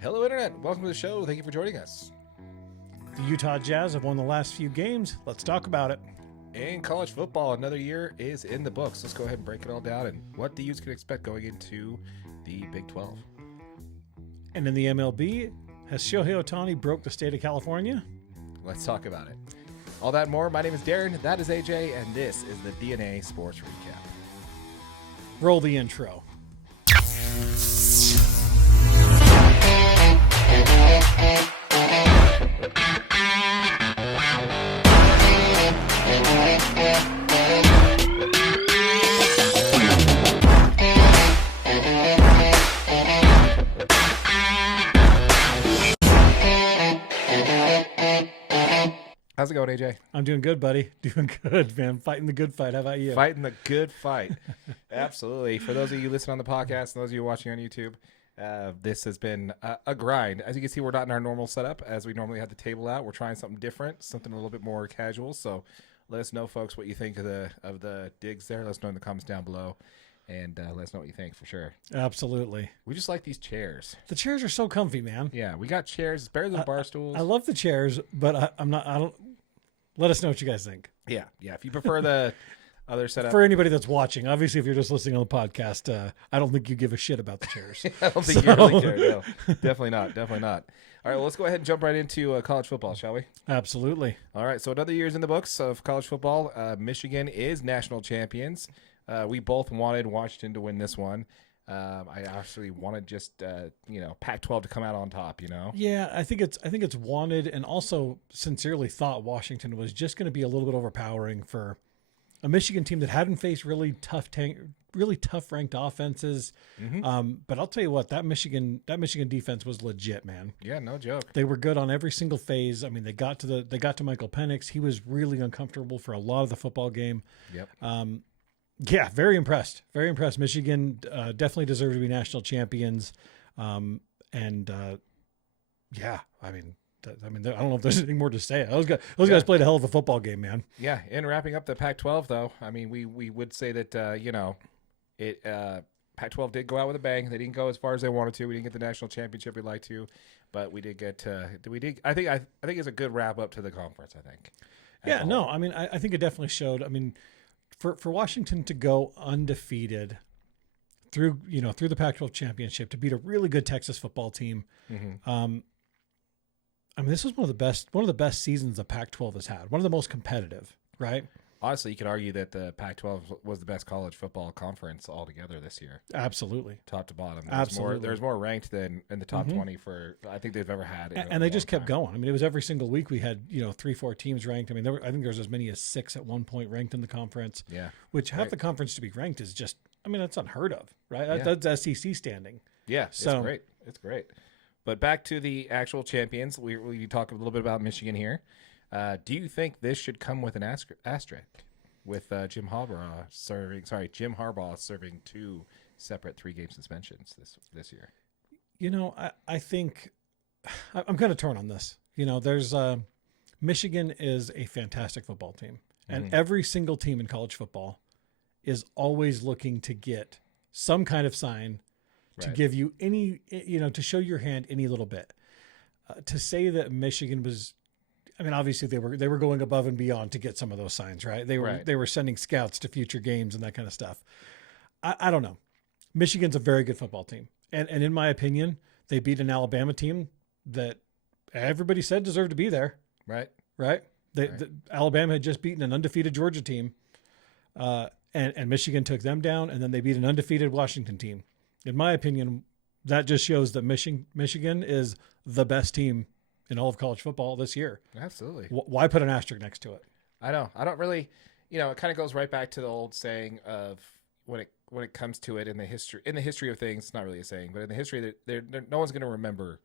Hello, Internet. Welcome to the show. Thank you for joining us. The Utah Jazz have won the last few games. Let's talk about it. In college football, another year is in the books. Let's go ahead and break it all down and what the Utes can expect going into the Big-12. And in the MLB, has Shohei Ohtani broke the state of California? Let's talk about it. All that and more. My name is Darren. That is AJ, and this is the DNA Sports Recap. Roll the intro. How's it going, AJ? I'm doing good, buddy. Doing good, man. Fighting the good fight. How about you? Fighting the good fight. Absolutely. For those of you listening on the podcast and those of you watching on YouTube, this has been a grind. As you can see, we're not in our normal setup as we normally have the table out. We're trying something different, something a little bit more casual. So let us know, folks, what you think of the digs there. Let us know in the comments down below. And let us know what you think for sure. Absolutely. We just like these chairs. The chairs are so comfy, man. Yeah, we got chairs. It's better than bar stools. I love the chairs, but I don't. Let us know what you guys think. Yeah. If you prefer the other setup. For anybody that's watching, obviously, if you're just listening on the podcast, I don't think you give a shit about the chairs. I don't think you really care. No, definitely not. All right, well, let's go ahead and jump right into college football, shall we? Absolutely. All right, so another year's in the books of college football. Michigan is national champions. We both wanted Washington to win this one. I actually wanted just Pac-12 to come out on top. Yeah, I think it's wanted, and also sincerely thought Washington was just going to be a little bit overpowering for a Michigan team that hadn't faced really tough ranked offenses. Mm-hmm. But I'll tell you what, that Michigan defense was legit, man. Yeah, no joke. They were good on every single phase. I mean, they got to Michael Penix. He was really uncomfortable for a lot of the football game. Yep. Yeah, very impressed. Very impressed. Michigan definitely deserved to be national champions. Yeah, I mean, I don't know if there's anything more to say. Those guys played a hell of a football game, man. Yeah, and wrapping up the Pac-12, though, I mean, we would say that Pac-12 did go out with a bang. They didn't go as far as they wanted to. We didn't get the national championship we'd like to, but we did get. I think it's a good wrap up to the conference. I think. Yeah, no, I mean, I think it definitely showed. I mean, for Washington to go undefeated through the Pac-12 championship, to beat a really good Texas football team. Mm-hmm. I mean, this was one of the best seasons the Pac-12 has had. One of the most competitive, right? Honestly, you could argue that the Pac-12 was the best college football conference altogether this year. Absolutely. Top to bottom. Absolutely. There's more ranked than in the top 20 for I think they've ever had. And they just kept going. I mean, it was every single week we had 3-4 teams ranked. I mean, I think there was as many as 6 at one point ranked in the conference. Yeah. Which half the conference to be ranked is just, I mean, that's unheard of, right? Yeah. That's SEC standing. Yeah, it's great. But back to the actual champions, we talk a little bit about Michigan here. Do you think this should come with an asterisk? With Jim Harbaugh serving 2 separate 3-game suspensions this year. I think I'm kind of torn on this. There's Michigan is a fantastic football team, and every single team in college football is always looking to get some kind of sign to give you any, to show your hand any little bit. To say that Michigan was, I mean, obviously they were going above and beyond to get some of those signs, right? They were sending scouts to future games and that kind of stuff. I don't know. Michigan's a very good football team, and in my opinion, they beat an Alabama team that everybody said deserved to be there. Right. Alabama had just beaten an undefeated Georgia team, and Michigan took them down, and then they beat an undefeated Washington team. In my opinion, that just shows that Michigan is the best team in all of college football this year. Absolutely. Why put an asterisk next to it? I don't really, it kind of goes right back to the old saying of when it comes to it in the history of things. It's not really a saying, but in the history that no one's going to remember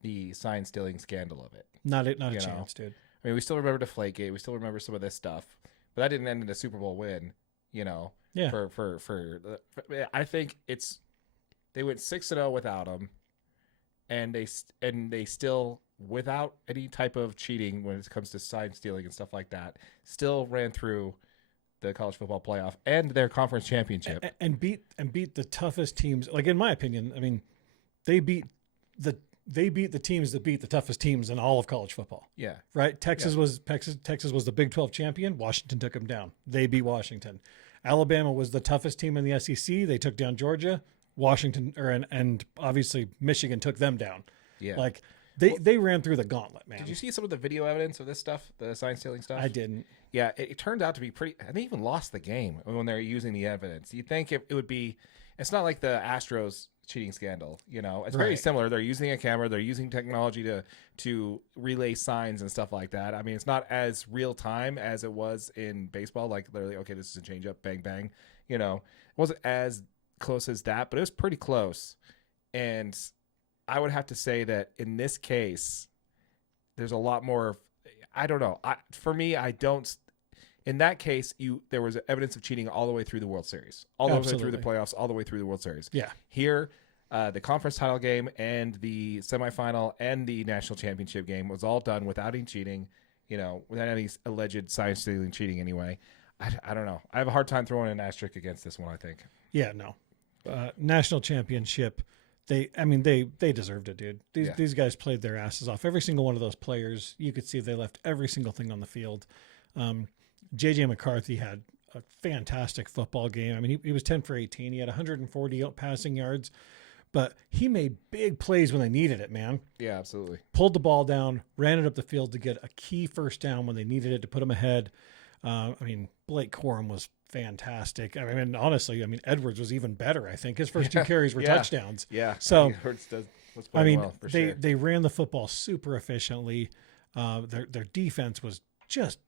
the sign stealing scandal of it. Not a chance, dude. I mean, we still remember Deflategate. We still remember some of this stuff, but that didn't end in a Super Bowl win. Yeah. I think they went 6-0 without him, and they still, without any type of cheating when it comes to sign stealing and stuff like that, still ran through the college football playoff and their conference championship and beat the toughest teams. Like, in my opinion, I mean, they beat they beat the teams that beat the toughest teams in all of college football. Yeah. Right? Texas was the Big 12 champion. Washington took them down. They beat Washington. Alabama was the toughest team in the SEC. They took down Georgia. Washington and obviously Michigan took them down. Yeah. Like they ran through the gauntlet, man. Did you see some of the video evidence of this stuff, the sign stealing stuff? I didn't. Yeah, it turned out to be pretty. And they even lost the game when they're using the evidence. You'd think it would be. It's not like the Astros cheating scandal. It's very similar. They're using a camera. They're using technology to relay signs and stuff like that. I mean, it's not as real time as it was in baseball. Like literally, okay, this is a changeup, bang bang. It wasn't as close as that, but it was pretty close. And I would have to say that in this case, there's a lot more. I don't know. For me, I don't. In that case, there was evidence of cheating all the way through the World Series, all the way through the playoffs, all the way through the World Series. Yeah. Here, the conference title game and the semifinal and the national championship game was all done without any cheating, without any alleged sign stealing cheating anyway. I don't know. I have a hard time throwing an asterisk against this one, I think. Yeah, no. National championship, they deserved it, dude. These guys played their asses off. Every single one of those players, you could see they left every single thing on the field. J.J. McCarthy had a fantastic football game. I mean, he was 10 for 18. He had 140 passing yards, but he made big plays when they needed it, man. Yeah, absolutely. Pulled the ball down, ran it up the field to get a key first down when they needed it to put them ahead. Blake Corum was fantastic. Honestly, Edwards was even better. I think his first two carries were touchdowns. Yeah. So Edwards was playing well, for sure. They ran the football super efficiently. Their defense was just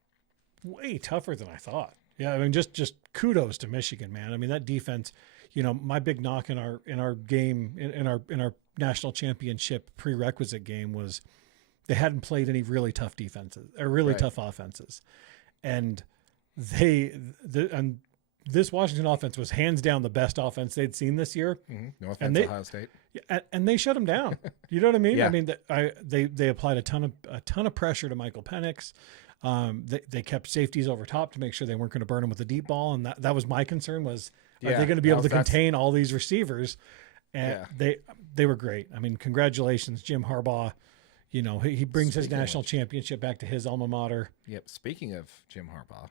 way tougher than I thought. Yeah, just kudos to Michigan, man. That defense. My big knock in our game in our national championship prerequisite game was they hadn't played any really tough defenses or really tough offenses, and this Washington offense was hands down the best offense they'd seen this year. Mm-hmm. No offense, Ohio State. And they shut them down. You know what I mean? Yeah. They applied a ton of pressure to Michael Penix. They kept safeties over top to make sure they weren't going to burn him with the deep ball. And that was my concern was, are they going to be able to contain all these receivers? And they were great. Congratulations, Jim Harbaugh. He brings his national championship back to his alma mater. Yep. Speaking of Jim Harbaugh,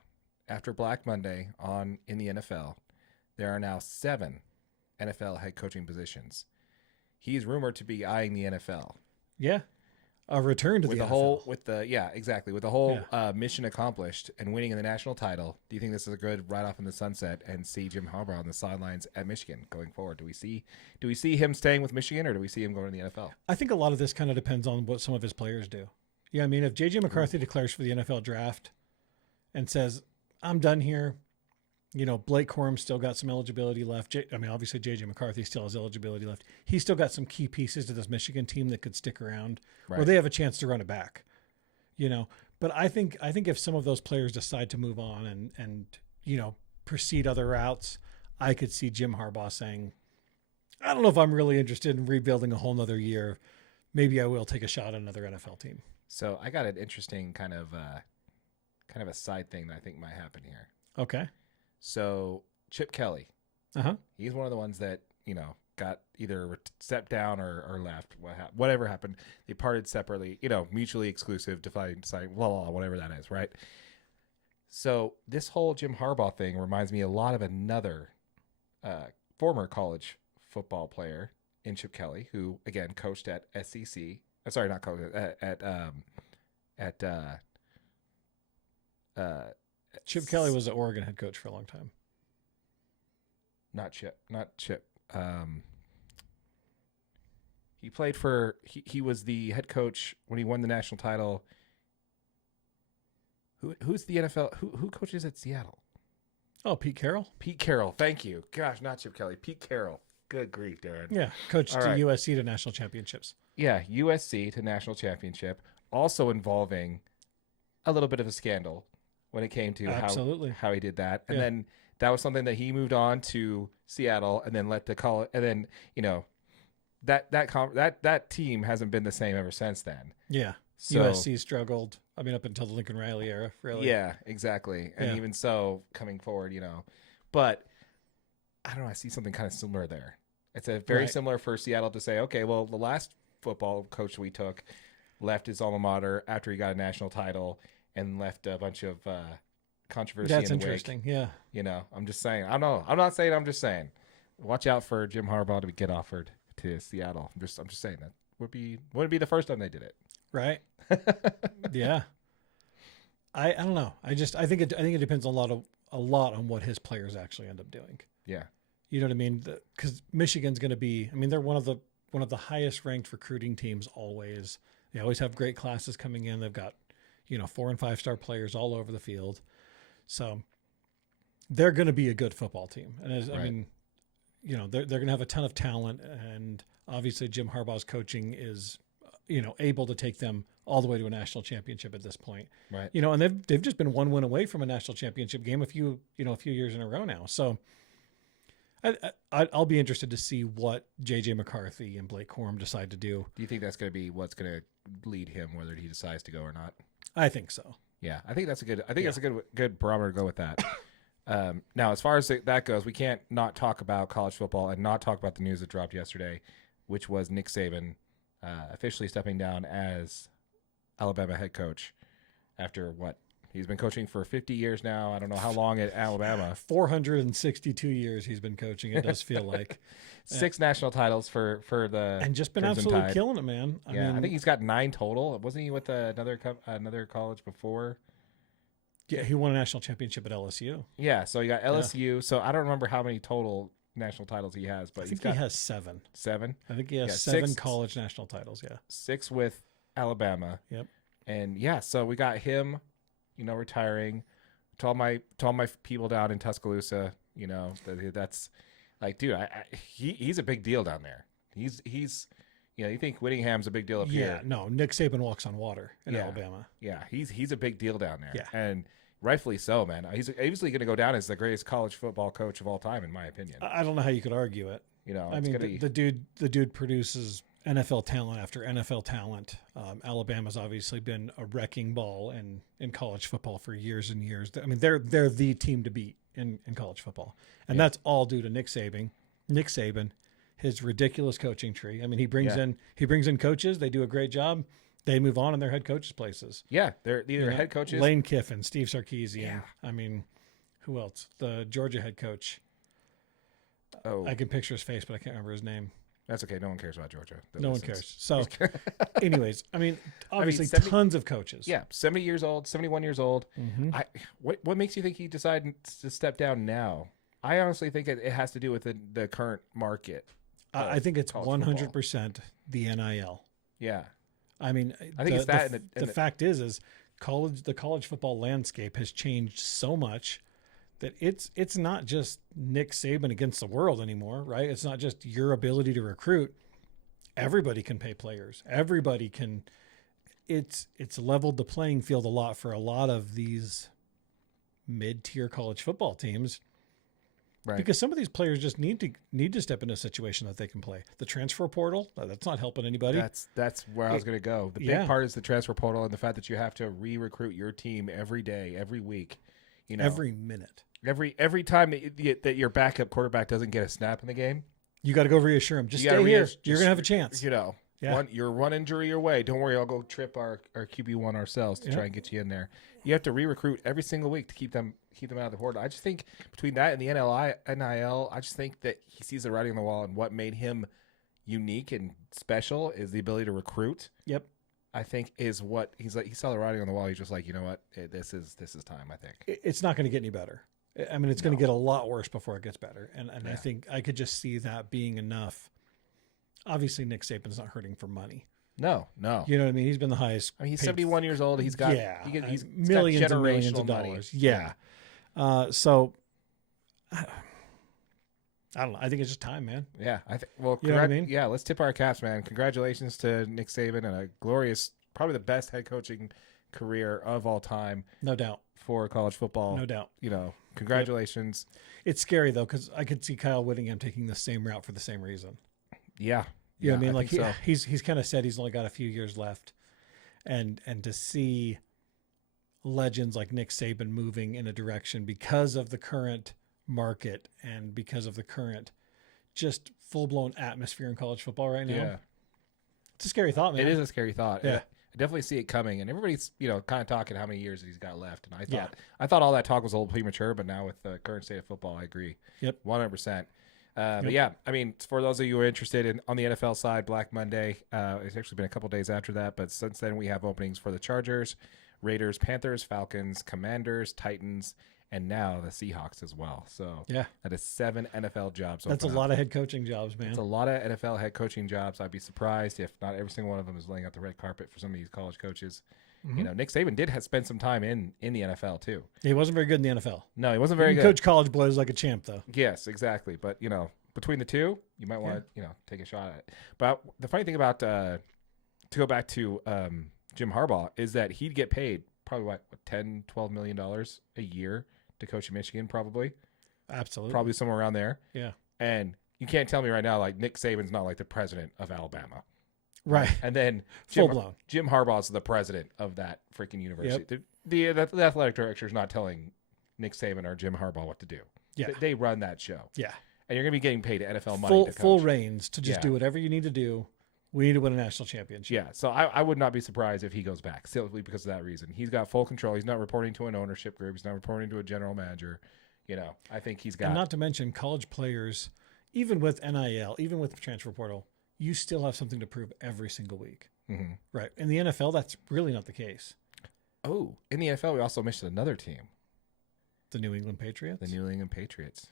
after Black Monday in the NFL, there are now 7 NFL head coaching positions. He's rumored to be eyeing the NFL. Yeah. A return to the NFL. With the whole mission accomplished and winning in the national title. Do you think this is a good ride off in the sunset and see Jim Harbaugh on the sidelines at Michigan going forward? Do we see him staying with Michigan, or do we see him going to the NFL? I think a lot of this kind of depends on what some of his players do. Yeah, if J.J. McCarthy declares for the NFL draft and says, I'm done here, Blake Corum still got some eligibility left. Obviously J.J. McCarthy still has eligibility left. He's still got some key pieces to this Michigan team that could stick around, where they have a chance to run it back. But I think if some of those players decide to move on and proceed other routes, I could see Jim Harbaugh saying, I don't know if I'm really interested in rebuilding a whole nother year. Maybe I will take a shot at another NFL team. So I got an interesting kind of a side thing that I think might happen here. Okay. So Chip Kelly, he's one of the ones that, got either stepped down or left. Whatever happened, they parted separately, mutually exclusive, deciding, whatever that is, right? So this whole Jim Harbaugh thing reminds me a lot of another former college football player in Chip Kelly, who, again, coached at SEC. Sorry, not coached, Chip Kelly was the Oregon head coach for a long time. Not Chip. He played for. He was the head coach when he won the national title. Who's the NFL? Who coaches at Seattle? Oh, Pete Carroll. Pete Carroll. Thank you. Gosh, not Chip Kelly. Pete Carroll. Good grief, Darren. Yeah, coached USC to national championships. Yeah, USC to national championship. Also involving a little bit of a scandal when it came to how he did that. And then that was something that he moved on to Seattle and then let the college, and then, that team hasn't been the same ever since then. Yeah. So, USC struggled. Up until the Lincoln Riley era, really. Yeah, exactly. And even so, coming forward, but I don't know, I see something kind of similar there. It's a very similar for Seattle to say, okay, well, the last football coach we took left his alma mater after he got a national title and left a bunch of controversy That's in the interesting. wake. Yeah. You know, I'm just saying. I don't know. I'm not saying. I'm just saying. Watch out for Jim Harbaugh to get offered to Seattle. I'm just saying that wouldn't be the first time they did it. Right. Yeah. I don't know. I think it depends a lot on what his players actually end up doing. Yeah. You know what I mean? Because Michigan's going to be. I mean, they're one of the highest ranked recruiting teams always. They always have great classes coming in. They've got 4 and 5 star players all over the field. So they're going to be a good football team. And I mean, they're going to have a ton of talent, and obviously Jim Harbaugh's coaching is, able to take them all the way to a national championship at this point. Right. And they've just been one win away from a national championship game a few years in a row now. So I'll be interested to see what J.J. McCarthy and Blake Corum decide to do. Do you think that's going to be what's going to lead him, whether he decides to go or not? I think so. Yeah, I think that's a good barometer to go with that. Now, as far as that goes, we can't not talk about college football and not talk about the news that dropped yesterday, which was Nick Saban officially stepping down as Alabama head coach after what? He's been coaching for 50 years now. I don't know how long at Alabama. 462 years he's been coaching, it does feel like. 6 national titles for the and just been Crimson absolutely Tide. killing it, man. I mean, I think he's got 9 total. Wasn't he with another college before? Yeah, he won a national championship at LSU. Yeah, so he got LSU. Yeah. So I don't remember how many total national titles he has, but I think he has 7. 7? I think he has 7 college national titles, yeah. 6 with Alabama. Yep. And so we got him, retiring. To all my people down in Tuscaloosa, that's like, dude, he's a big deal down there. He's you think Whittingham's a big deal up here. Yeah, no, Nick Saban walks on water in Alabama. Yeah, he's a big deal down there. Yeah. And rightfully so, man. He's easily going to go down as the greatest college football coach of all time, in my opinion. I don't know how you could argue it. I mean, the dude produces NFL talent after NFL talent. Alabama's obviously been a wrecking ball in college football for years and years. I mean, they're the team to beat in college football, and that's all due to Nick Saban, his ridiculous coaching tree. I mean, he brings in coaches. They do a great job. They move on in their head coaches' places. Yeah, they're either head coaches. Lane Kiffin, Steve Sarkisian. Yeah. I mean, who else? The Georgia head coach. Oh, I can picture his face, but I can't remember his name. That's okay. No one cares about Georgia. No one cares. So, anyways, I mean, obviously, 70 tons of coaches. Yeah, 70 years old, 71 years old. Mm-hmm. What makes you think he decided to step down now? I honestly think it has to do with the current market. I think it's 100% the NIL. Yeah. I mean, I think it's that. The fact is the college football landscape has changed so much that it's not just Nick Saban against the world anymore, right? It's not just your ability to recruit. Everybody can pay players. Everybody can. It's leveled the playing field a lot for a lot of these mid-tier college football teams. Right. Because some of these players just need to step into a situation that they can play. The transfer portal, that's not helping anybody. That's where I was going to go. The big part is the transfer portal and the fact that you have to re-recruit your team every day, every week, every minute, every time that your backup quarterback doesn't get a snap in the game, you got to go reassure him. Just stay here. You're going to have a chance. You're one injury away. Don't worry, I'll go trip our QB1 ourselves to try and get you in there. You have to re-recruit every single week to keep them out of the portal. I just think between that and the NIL, I just think that he sees the writing on the wall, and what made him unique and special is the ability to recruit. Yep. I think is what he saw the writing on the wall. He's just like, you know what, this is time. I think it's not going to get any better. I mean, it's going to get a lot worse before it gets better. And I think I could just see that being enough. Obviously, Nick Saban's not hurting for money. No. You know what I mean? He's been the highest. I mean, he's 71 years old. He's got he's millions and millions of dollars. Yeah. So I don't know. I think it's just time, man. Yeah. You know what I mean? Yeah. Let's tip our caps, man. Congratulations to Nick Saban and a glorious, probably the best head coaching career of all time. No doubt. For college football. No doubt. Congratulations. Yep. It's scary though, because I could see Kyle Whittingham taking the same route for the same reason. Yeah. You know what I mean? Like he's kind of said he's only got a few years left. And to see legends like Nick Saban moving in a direction because of the current market and because of the current just full-blown atmosphere in college football right now. Yeah. It's a scary thought, man. It is a scary thought. Yeah. I definitely see it coming, and everybody's kind of talking how many years he's got left. And I thought all that talk was a little premature, but now with the current state of football, I agree. Yep. 100%. But yeah, I mean, for those of you who are interested in on the NFL side, Black Monday, it's actually been a couple days after that, but since then we have openings for the Chargers, Raiders, Panthers, Falcons, Commanders, Titans, and now the Seahawks as well. So yeah, that is 7 NFL jobs. That's a lot of head coaching jobs, man. It's a lot of NFL head coaching jobs. I'd be surprised if not every single one of them is laying out the red carpet for some of these college coaches. Mm-hmm. Nick Saban did spend some time in the NFL too. He wasn't very good in the NFL. No, he wasn't very good. Coach college boys like a champ, though. Yes, exactly. But between the two, you might want to take a shot at it. But the funny thing about to go back to Jim Harbaugh is that he'd get paid probably $10-12 million a year to coach in Michigan, probably. Absolutely. Probably somewhere around there. Yeah. And you can't tell me right now, like, Nick Saban's not like the president of Alabama. Right. And then full blown. Jim Harbaugh's the president of that freaking university. Yep. The athletic director is not telling Nick Saban or Jim Harbaugh what to do. Yeah. They run that show. Yeah. And you're going to be getting paid NFL money to coach. Full reins to just do whatever you need to do. We need to win a national championship. Yeah, so I would not be surprised if he goes back, simply because of that reason. He's got full control. He's not reporting to an ownership group. He's not reporting to a general manager. I think he's got... And not to mention college players, even with NIL, even with the transfer portal, you still have something to prove every single week. Mm-hmm. Right. In the NFL, that's really not the case. Oh, in the NFL, we also mentioned another team. The New England Patriots? The New England Patriots.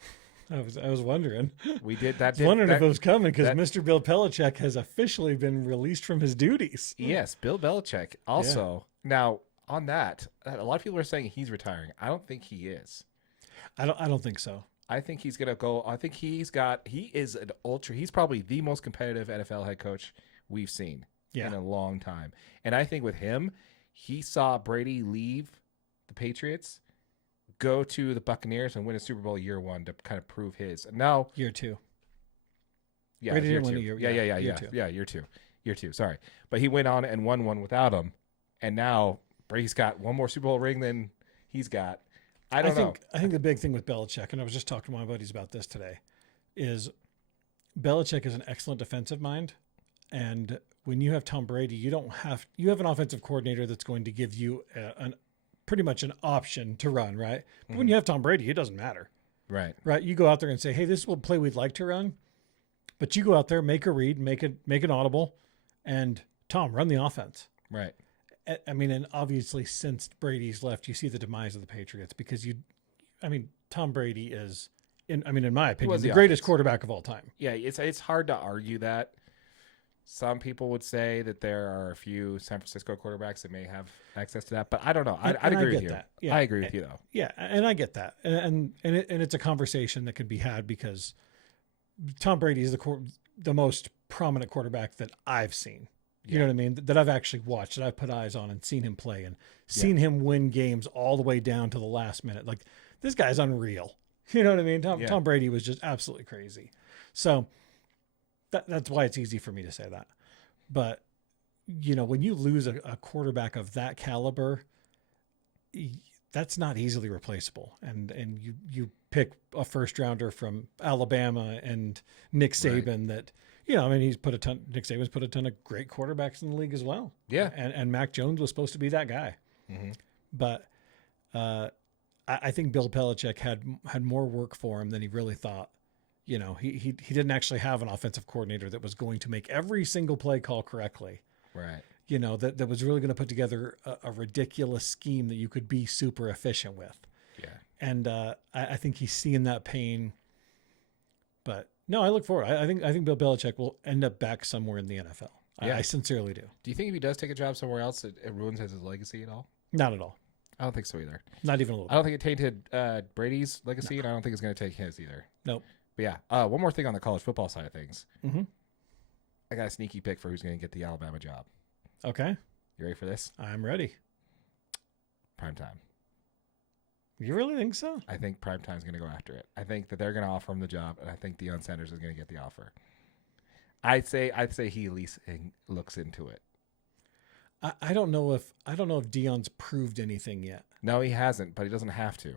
I was wondering. We did that. I was wondering if it was coming because Mr. Bill Belichick has officially been released from his duties. Yes, Bill Belichick. Also, now on that, a lot of people are saying he's retiring. I don't think he is. I don't think so. I think he's gonna go. I think he is an ultra. He's probably the most competitive NFL head coach we've seen in a long time. And I think with him, he saw Brady leave the Patriots, go to the Buccaneers and win a Super Bowl year 1 to kind of prove his. And now year 2. Yeah, Brady year didn't 2. win a year. Year 2. Yeah, year 2. Sorry. But he went on and won one without him. And now Brady's got one more Super Bowl ring than he's got. I think the big thing with Belichick, and I was just talking to my buddies about this today, is Belichick is an excellent defensive mind. And when you have Tom Brady, you have an offensive coordinator that's going to give you pretty much an option to run, right? But when you have Tom Brady, it doesn't matter. Right. Right. You go out there and say, hey, this is what play we'd like to run. But you go out there, make a read, make an audible, and Tom, run the offense. Right. I mean, and obviously since Brady's left, you see the demise of the Patriots because Tom Brady is, in my opinion, the greatest quarterback of all time. Yeah, it's hard to argue that. Some people would say that there are a few San Francisco quarterbacks that may have access to that, but I don't know. I'd agree with you. That. Yeah. I agree with you, though. Yeah, and I get that, and it's a conversation that could be had because Tom Brady is the most prominent quarterback that I've seen. You know what I mean? That I've actually watched, that I've put eyes on and seen him play and seen him win games all the way down to the last minute. Like, this guy's unreal. You know what I mean? Tom Brady was just absolutely crazy. So that's why it's easy for me to say that. But, when you lose a quarterback of that caliber, that's not easily replaceable. And you pick a first rounder from Alabama and Nick Saban that, Nick Saban's put a ton of great quarterbacks in the league as well. Yeah. And Mac Jones was supposed to be that guy. Mm-hmm. But I think Bill Belichick had more work for him than he really thought. He didn't actually have an offensive coordinator that was going to make every single play call correctly. Right. That was really going to put together a ridiculous scheme that you could be super efficient with. Yeah. And I think he's seeing that pain. But no, I look forward. I think Bill Belichick will end up back somewhere in the NFL. I sincerely do. Do you think if he does take a job somewhere else, it ruins his legacy at all? Not at all. I don't think so either. Not even a little. I don't think it tainted Brady's legacy, and I don't think it's going to take his either. Nope. But yeah, one more thing on the college football side of things. Mm-hmm. I got a sneaky pick for who's going to get the Alabama job. Okay. You ready for this? I'm ready. Primetime. You really think so? I think Primetime's going to go after it. I think that they're going to offer him the job, and I think Deion Sanders is going to get the offer. I'd say he at least looks into it. I don't know if Deion's proved anything yet. No, he hasn't, but he doesn't have to.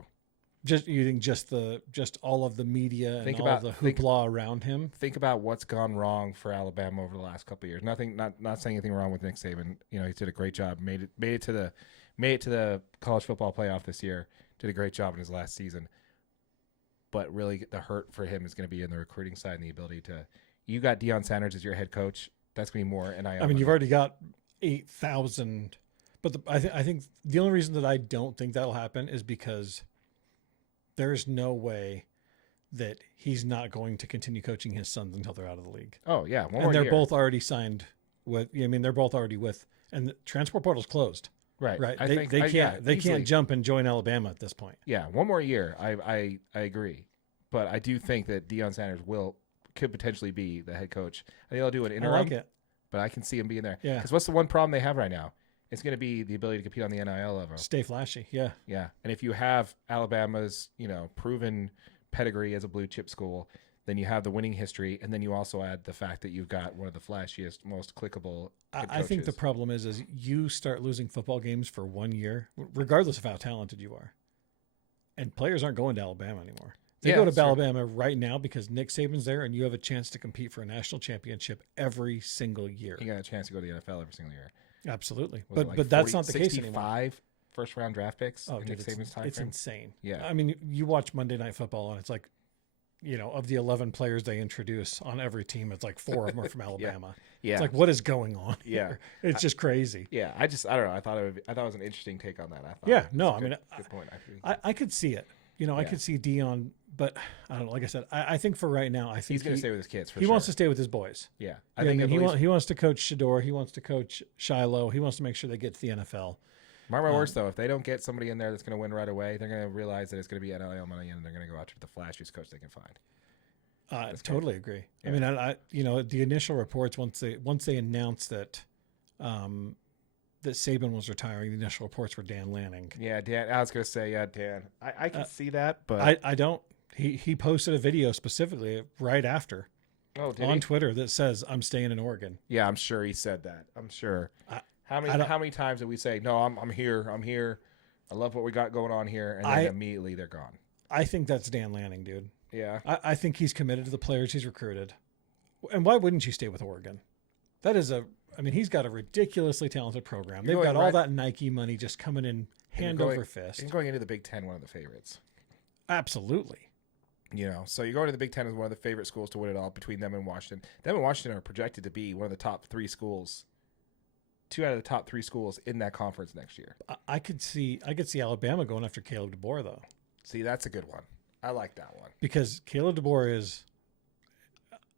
Just all of the media and all of the hoopla around him. Think about what's gone wrong for Alabama over the last couple of years. Not saying anything wrong with Nick Saban. You know, he did a great job. Made it to the college football playoff this year. Did a great job in his last season. But really, the hurt for him is going to be in the recruiting side and the ability to. You got Deion Sanders as your head coach. That's going to be more NIL. I mean, you've already got 8,000. But I think the only reason that I don't think that'll happen is because there's no way that he's not going to continue coaching his sons until they're out of the league. Oh yeah, and they're both already signed with. I mean, they're both already with, and the transfer portal's closed. Right. They can't jump and join Alabama at this point. Yeah, one more year. I agree, but I do think that Deion Sanders could potentially be the head coach. I think they'll do an interim. I like it, but I can see him being there. Yeah. Because what's the one problem they have right now? It's going to be the ability to compete on the NIL level. Stay flashy. Yeah. Yeah. And if you have Alabama's, proven pedigree as a blue chip school, then you have the winning history, and then you also add the fact that you've got one of the flashiest, most clickable. I think the problem is you start losing football games for 1 year, regardless of how talented you are, and players aren't going to Alabama anymore. They go to Alabama right now because Nick Saban's there, and you have a chance to compete for a national championship every single year. You got a chance to go to the NFL every single year. Absolutely, but that's not the case anymore. 65 first-round draft picks. Oh, in dude, Nick Saban's time it's frame. insane. Yeah, I mean, you watch Monday Night Football, and it's like, of the 11 players they introduce on every team, it's like 4 of them are from Alabama. Yeah, it's like, what is going on? Yeah, it's just crazy. Yeah, I don't know. I thought it was an interesting take on that. Good point. I could see it. I could see Deion, but I don't know. Like I said, I think for right now, I think he's going to stay with his kids. He wants to stay with his boys. Yeah, he wants to coach Shador. He wants to coach Shiloh. He wants to make sure they get to the NFL. Mark my words, though, if they don't get somebody in there that's going to win right away, they're going to realize that it's going to be NIL money, and they're going to go after the flashiest coach they can find. I totally agree. Yeah. I mean, the initial reports once they announced that that Saban was retiring, the initial reports were Dan Lanning. Yeah, Dan. I was going to say, Dan. I can see that, but I don't. He posted a video specifically right after on Twitter that says, "I'm staying in Oregon." Yeah, I'm sure he said that. I'm sure. How many times did we say, "No, I'm here. I'm here. I love what we got going on here," and then immediately they're gone. I think that's Dan Lanning, dude. Yeah. I think he's committed to the players he's recruited. And why wouldn't you stay with Oregon? He's got a ridiculously talented program. They've got all that Nike money just coming in hand over fist. And going into the Big Ten, one of the favorites. Absolutely. So you go into the Big Ten as one of the favorite schools to win it all between them and Washington. Them and Washington are projected to be one of the top 3 schools. 2 out of the top 3 schools in that conference next year. I could see Alabama going after Caleb DeBoer, though. See, that's a good one. I like that one because Caleb DeBoer is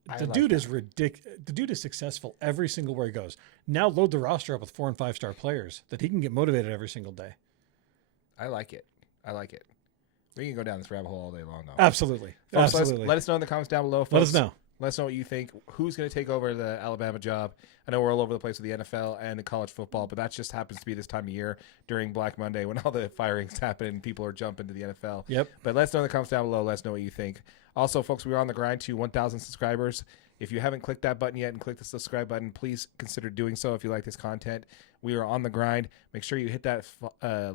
ridiculous. The dude is successful every single where he goes. Now load the roster up with 4 and 5 star players that he can get motivated every single day. I like it. We can go down this rabbit hole all day long, though. Absolutely. Folks, let us know in the comments down below. Folks. Let us know. Let us know what you think. Who's going to take over the Alabama job? I know we're all over the place with the NFL and the college football, but that just happens to be this time of year during Black Monday when all the firings happen and people are jumping to the NFL. Yep. But let us know in the comments down below. Let us know what you think. Also, folks, we are on the grind to 1,000 subscribers. If you haven't clicked that button yet and clicked the subscribe button, please consider doing so if you like this content. We are on the grind. Make sure you hit that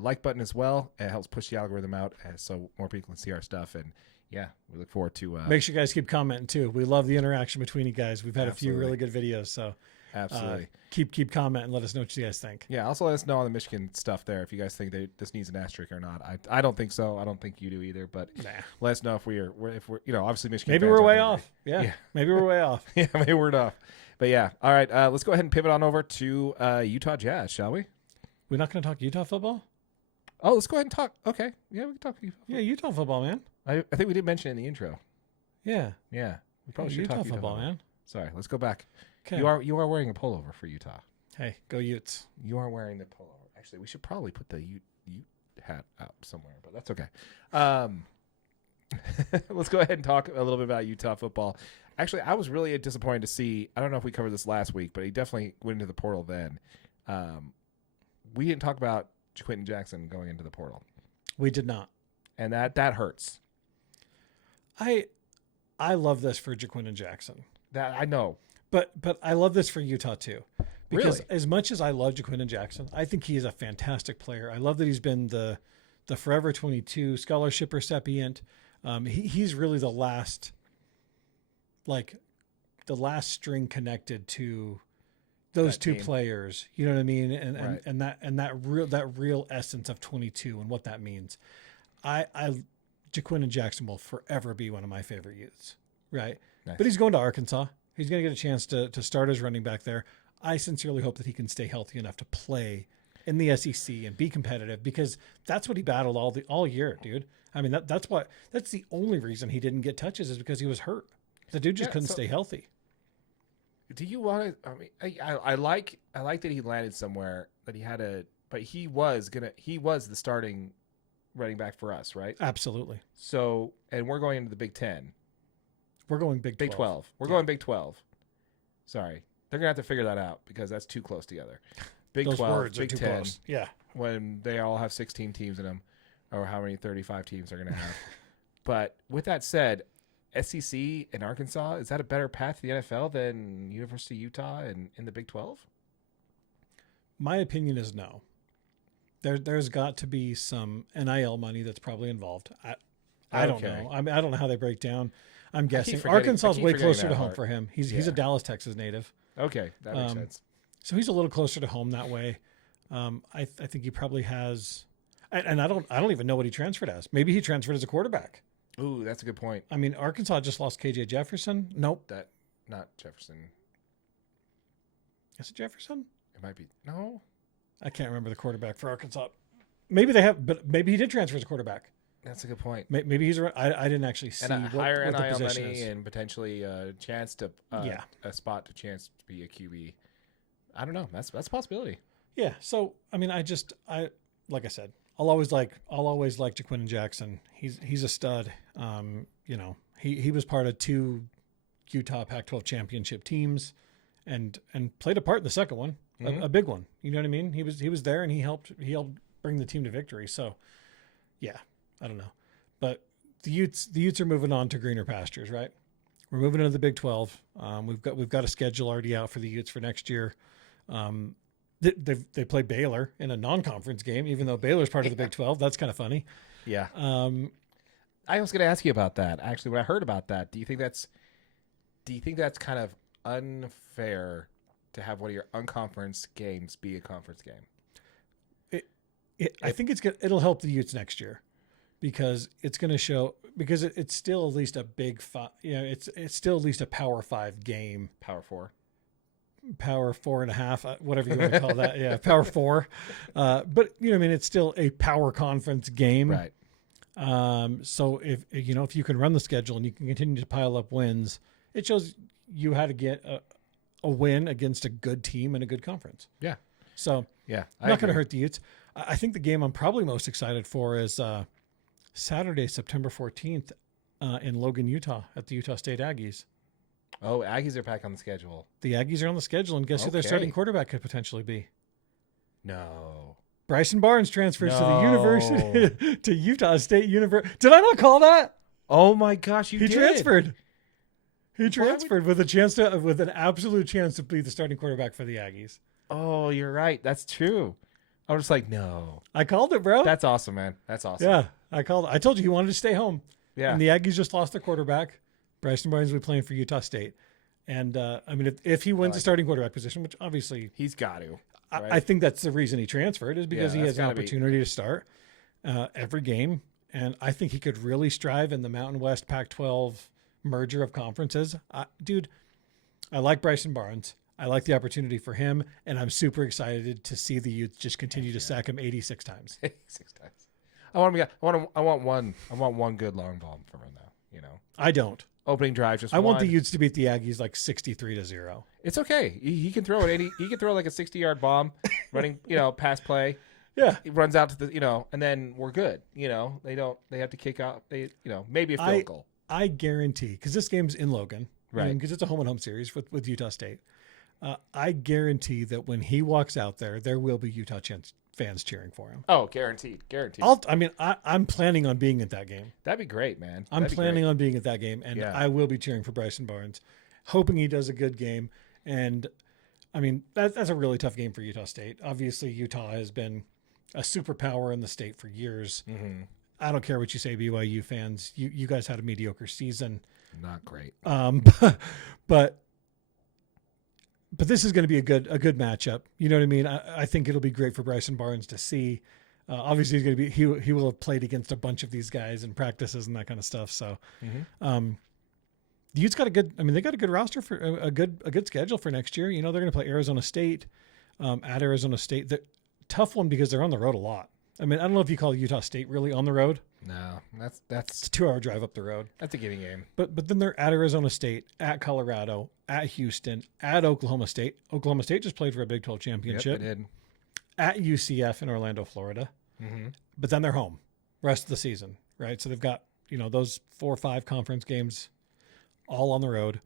like button as well. It helps push the algorithm out so more people can see our stuff. And yeah, we look forward to. Make sure you guys keep commenting too. We love the interaction between you guys. We've had a few really good videos, so absolutely keep commenting. Let us know what you guys think. Yeah, also let us know on the Michigan stuff there if you guys think this needs an asterisk or not. I don't think so. I don't think you do either. But let us know if we're obviously Michigan. Maybe we're way off. Yeah, maybe we're way off. Yeah, maybe we're off. But yeah, all right. Let's go ahead and pivot on over to Utah Jazz, shall we? We're not going to talk Utah football. Oh, let's go ahead and talk. Okay, yeah, we can talk Utah. Yeah, Utah football, man. I think we did mention it in the intro. Yeah. We probably should Utah talk football, man. Sorry, let's go back. Okay. You are wearing a pullover for Utah. Hey, go Utes. You are wearing the pullover. Actually, we should probably put the Ute hat out somewhere, but that's okay. Let's go ahead and talk a little bit about Utah football. Actually, I was really disappointed to see. I don't know if we covered this last week, but he definitely went into the portal then. We didn't talk about Quentin Jackson going into the portal. We did not, and that hurts. I love this for Jaquinton Jackson. That I know, but I love this for Utah too, because really? As much as I love Jaquinton Jackson, I think he is a fantastic player. I love that he's been the the Forever 22 scholarship recipient. He's really the last string connected to those That two team. players. You know what I mean? Right. And that real essence of 22 and what that means. Jaquin and Jackson will forever be one of my favorite Utes. Right. Nice. But he's going to Arkansas. He's going to get a chance to start as running back there. I sincerely hope that he can stay healthy enough to play in the SEC and be competitive, because that's what he battled all year, dude. I mean, that's the only reason he didn't get touches, is because he was hurt. The dude just couldn't stay healthy. Do you want to? I mean, I like that he landed somewhere that he had but he was the starting running back for us, right? Absolutely. So, and we're going into the Big 10. We're going Big 12. Big 12. We're going Big 12. Sorry. They're going to have to figure that out, because that's too close together. Big Those 12, words Big are too 10, close. Yeah. when they all have 16 teams in them, or how many 35 teams they're going to have. But with that said, SEC and Arkansas, is that a better path to the NFL than University of Utah and in the Big 12? My opinion is no. There's got to be some NIL money that's probably involved. I don't know. I mean, I don't know how they break down. I'm guessing Arkansas is way closer to home for him. He's a Dallas, Texas native. Okay, that makes sense. So he's a little closer to home that way. I think he probably has, and I don't even know what he transferred as. Maybe he transferred as a quarterback. Ooh, that's a good point. I mean, Arkansas just lost KJ Jefferson. Nope. Not Jefferson. Is it Jefferson? It might be. No. I can't remember the quarterback for Arkansas. Maybe they have, but maybe he did transfer as a quarterback. That's a good point. Maybe he's. I didn't actually see and higher what the NIL position money is. and potentially a chance to a spot to chance to be a QB. I don't know. That's a possibility. Yeah. So I mean, I like I said, I'll always like Jaquin and Jackson. He's a stud. You know, he was part of 2 Utah Pac-12 championship teams, and played a part in the second one, a big one. You know what I mean? He was there, and he helped bring the team to victory. So, yeah, I don't know, but the Utes are moving on to greener pastures, right? We're moving into the Big 12. We've got a schedule already out for the Utes for next year. They play Baylor in a non-conference game, even though Baylor's part of the Big 12. That's kind of funny. Yeah. I was going to ask you about that. Actually, when I heard about that, do you think that's kind of unfair to have one of your unconference games be a conference game? I think it'll help the Utes next year, because it's going to show, because it's still at least a Big 5. You know, it's still at least a Power 5 game. Power 4. Power 4.5, whatever you want to call that. Yeah, Power 4. But you know, I mean, it's still a power conference game, right? So if you can run the schedule and you can continue to pile up wins, it shows you how to get a win against a good team in a good conference. Yeah. So yeah, not going to hurt the Utes. I think the game I'm probably most excited for is Saturday, September 14th, in Logan, Utah, at the Utah State Aggies. Oh, Aggies are back on the schedule. The Aggies are on the schedule, and guess who their starting quarterback could potentially be? No. Bryson Barnes transfers to the university, to Utah State University. Did I not call that? Oh my gosh, you did. Transferred. He transferred with an absolute chance to be the starting quarterback for the Aggies. Oh, you're right. That's true. I was just like, no. I called it, bro. That's awesome, man. That's awesome. Yeah, I called it. I told you he wanted to stay home. Yeah. And the Aggies just lost their quarterback. Bryson Barnes will be playing for Utah State. And, I mean, if he wins the starting quarterback position, which obviously he's got to. Right? I think that's the reason he transferred, is because he has an opportunity to start every game. And I think he could really strive in the Mountain West Pac-12 merger of conferences. Dude, I like Bryson Barnes. I like the opportunity for him, and I'm super excited to see the Utes just continue to sack him 86 times. 86 times. I want one good long ball from him though. You know, I don't. Opening drive, just I want the Utes to beat the Aggies like 63-0. It's okay. He can throw it. He can throw like a 60-yard bomb, running. Pass play. Yeah, he runs out to the. And then we're good. They have to kick out. Maybe a field goal. I guarantee, because this game's in Logan, right? Because it's a home and home series with Utah State. I guarantee that when he walks out there will be Utah fans cheering for him. Oh, guaranteed. I'm planning on being at that game. That'd be great, man. I'm planning on being at that game, and I will be cheering for Bryson Barnes, hoping he does a good game. And I mean, that's a really tough game for Utah State. Obviously, Utah has been a superpower in the state for years. Mm-hmm. I don't care what you say, BYU fans. You guys had a mediocre season. Not great. But this is going to be a good matchup. You know what I mean? I think it'll be great for Bryson Barnes to see. Obviously, he's going to be he will have played against a bunch of these guys in practices and that kind of stuff. So, the Utes got they got a good roster for a good schedule for next year. You know, they're going to play Arizona State at Arizona State. The tough one because they're on the road a lot. I mean, I don't know if you call Utah State really on the road. No, It's that's a 2-hour drive up the road. that's a giving game. But then they're at Arizona State, at Colorado, at Houston, at Oklahoma State. Oklahoma State just played for a Big 12 championship. Yep, they did. At UCF in Orlando, Florida. Mm-hmm. But then they're home rest of the season, right? So they've got, those 4 or 5 conference games all on the road,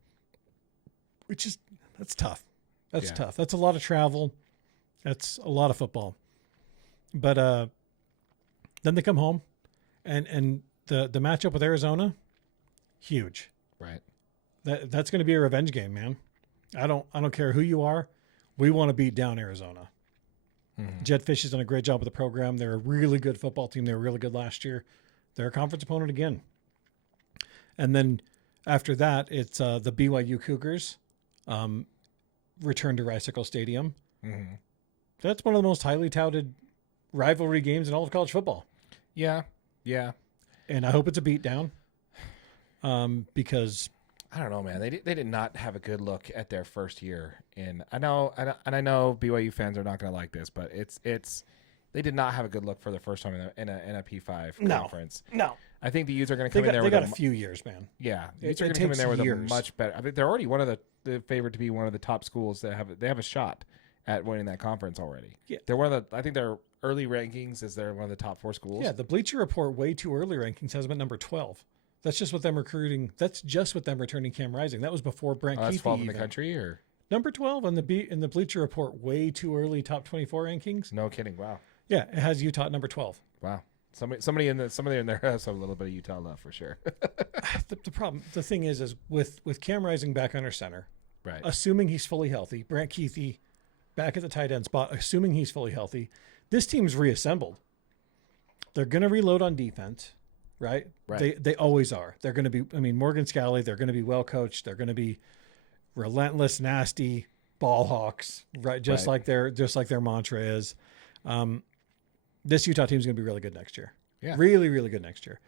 that's tough. That's tough. That's a lot of travel. That's a lot of football. But then they come home and the matchup with Arizona, huge. Right. That's going to be a revenge game, man. I don't care who you are. We want to beat down Arizona. Mm-hmm. Jed Fish has done a great job with the program. They're a really good football team. They were really good last year. They're a conference opponent again. And then after that, it's the BYU Cougars return to Rice-Eccles Stadium. Mm-hmm. That's one of the most highly touted rivalry games in all of college football. Yeah. And I hope it's a beatdown because I don't know, man. They did not have a good look at their first year. And I know BYU fans are not going to like this, but they did not have a good look for the first time in a P5 conference. No. I think the Utes are going to come in there. They got a few years, man. Yeah, the Utes are going to come in there with a much better. I mean, they're already one of the favored to be one of the top schools that have a shot at winning that conference already. Yeah, they're one of the. I think their early rankings is they're one of the top 4 schools. Yeah, the Bleacher Report way too early rankings has them at number 12. That's just with them recruiting. That's just with them returning Cam Rising. That was before Brent Keithy. That's 12 in the country, or number 12 in the Bleacher Report way too early top 24 rankings. No kidding. Wow. Yeah, it has Utah at number 12. Wow. Somebody in there has a little bit of Utah love for sure. The thing is with Cam Rising back under center, right? Assuming he's fully healthy, Brent Keithy back at the tight end spot, assuming he's fully healthy, this team's reassembled. They're going to reload on defense, right? They always are. They're going to be. I mean, Morgan Scalley. They're going to be well coached. They're going to be relentless, nasty ball hawks, right? Just like their mantra is. This Utah team is going to be really good next year. Yeah. Really, really good next year.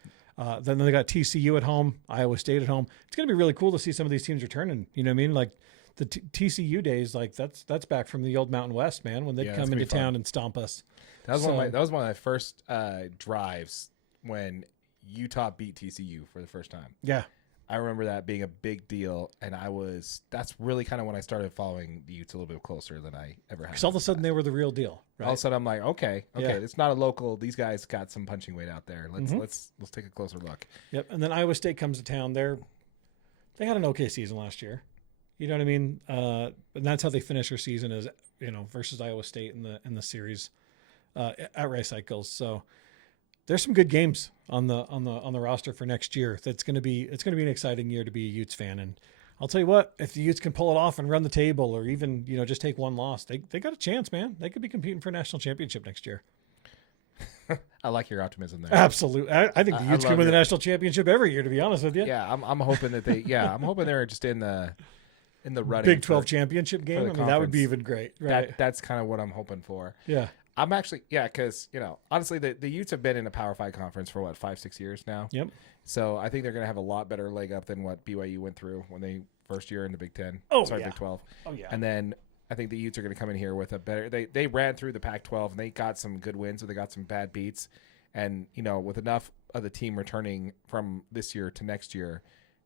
Then they got TCU at home, Iowa State at home. It's going to be really cool to see some of these teams returning. You know what I mean? Like the TCU days, like that's back from the old Mountain West, man, when they'd come into town and stomp us. That was one of my first drives when Utah beat TCU for the first time. Yeah. I remember that being a big deal, and that's really kind of when I started following the Utes a little bit closer than I ever had. Because all of a sudden they were the real deal. Right? All of a sudden I'm like, okay, it's not a local. These guys got some punching weight out there. Let's take a closer look. Yep. And then Iowa State comes to town. They had an okay season last year. You know what I mean? And that's how they finish their season is versus Iowa State in the series at Rice-Eccles. So there's some good games on the roster for next year. It's going to be an exciting year to be a Utes fan. And I'll tell you what, if the Utes can pull it off and run the table, or even just take one loss, they got a chance, man. They could be competing for a national championship next year. I like your optimism there. Absolutely, I think the Utes can win the national championship every year. To be honest with you, yeah, I'm hoping that I'm hoping they're just in the running Big 12 championship game. I mean, that would be even great, right? That's kind of what I'm hoping for. Yeah. I'm actually, because, honestly, the Utes have been in a Power 5 conference for, 5-6 years now? Yep. So I think they're going to have a lot better leg up than what BYU went through when they first year in the Big 10. Big 12. Oh, yeah. And then I think the Utes are going to come in here with a better, they ran through the Pac-12 and they got some good wins, but they got some bad beats. And, with enough of the team returning from this year to next year,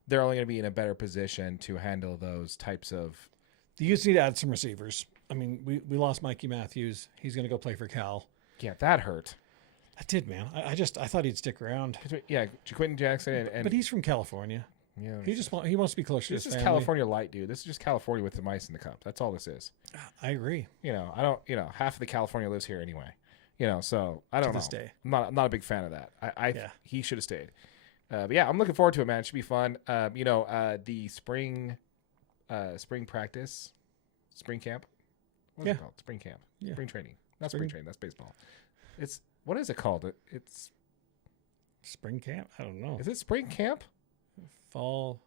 they're only going to be in a better position to handle those types of. The Utes need to add some receivers. I mean, we lost Mikey Matthews. He's going to go play for Cal. Yeah, that hurt. That did, man. I thought he'd stick around. Yeah, Quentin Jackson and but he's from California. Yeah, he wants to be closer to his family. This is California light, dude. This is just California with the mice in the cup. That's all this is. I agree. I don't. Half of the California lives here anyway. So I don't know. To this day. I'm not a big fan of that. He should have stayed. But yeah, I'm looking forward to it, man. It should be fun. The spring practice, spring camp. What's it called? Spring camp. Yeah. Spring training. Not spring training. That's baseball. It's what is it called? It's Spring camp? I don't know. is it spring camp? Fall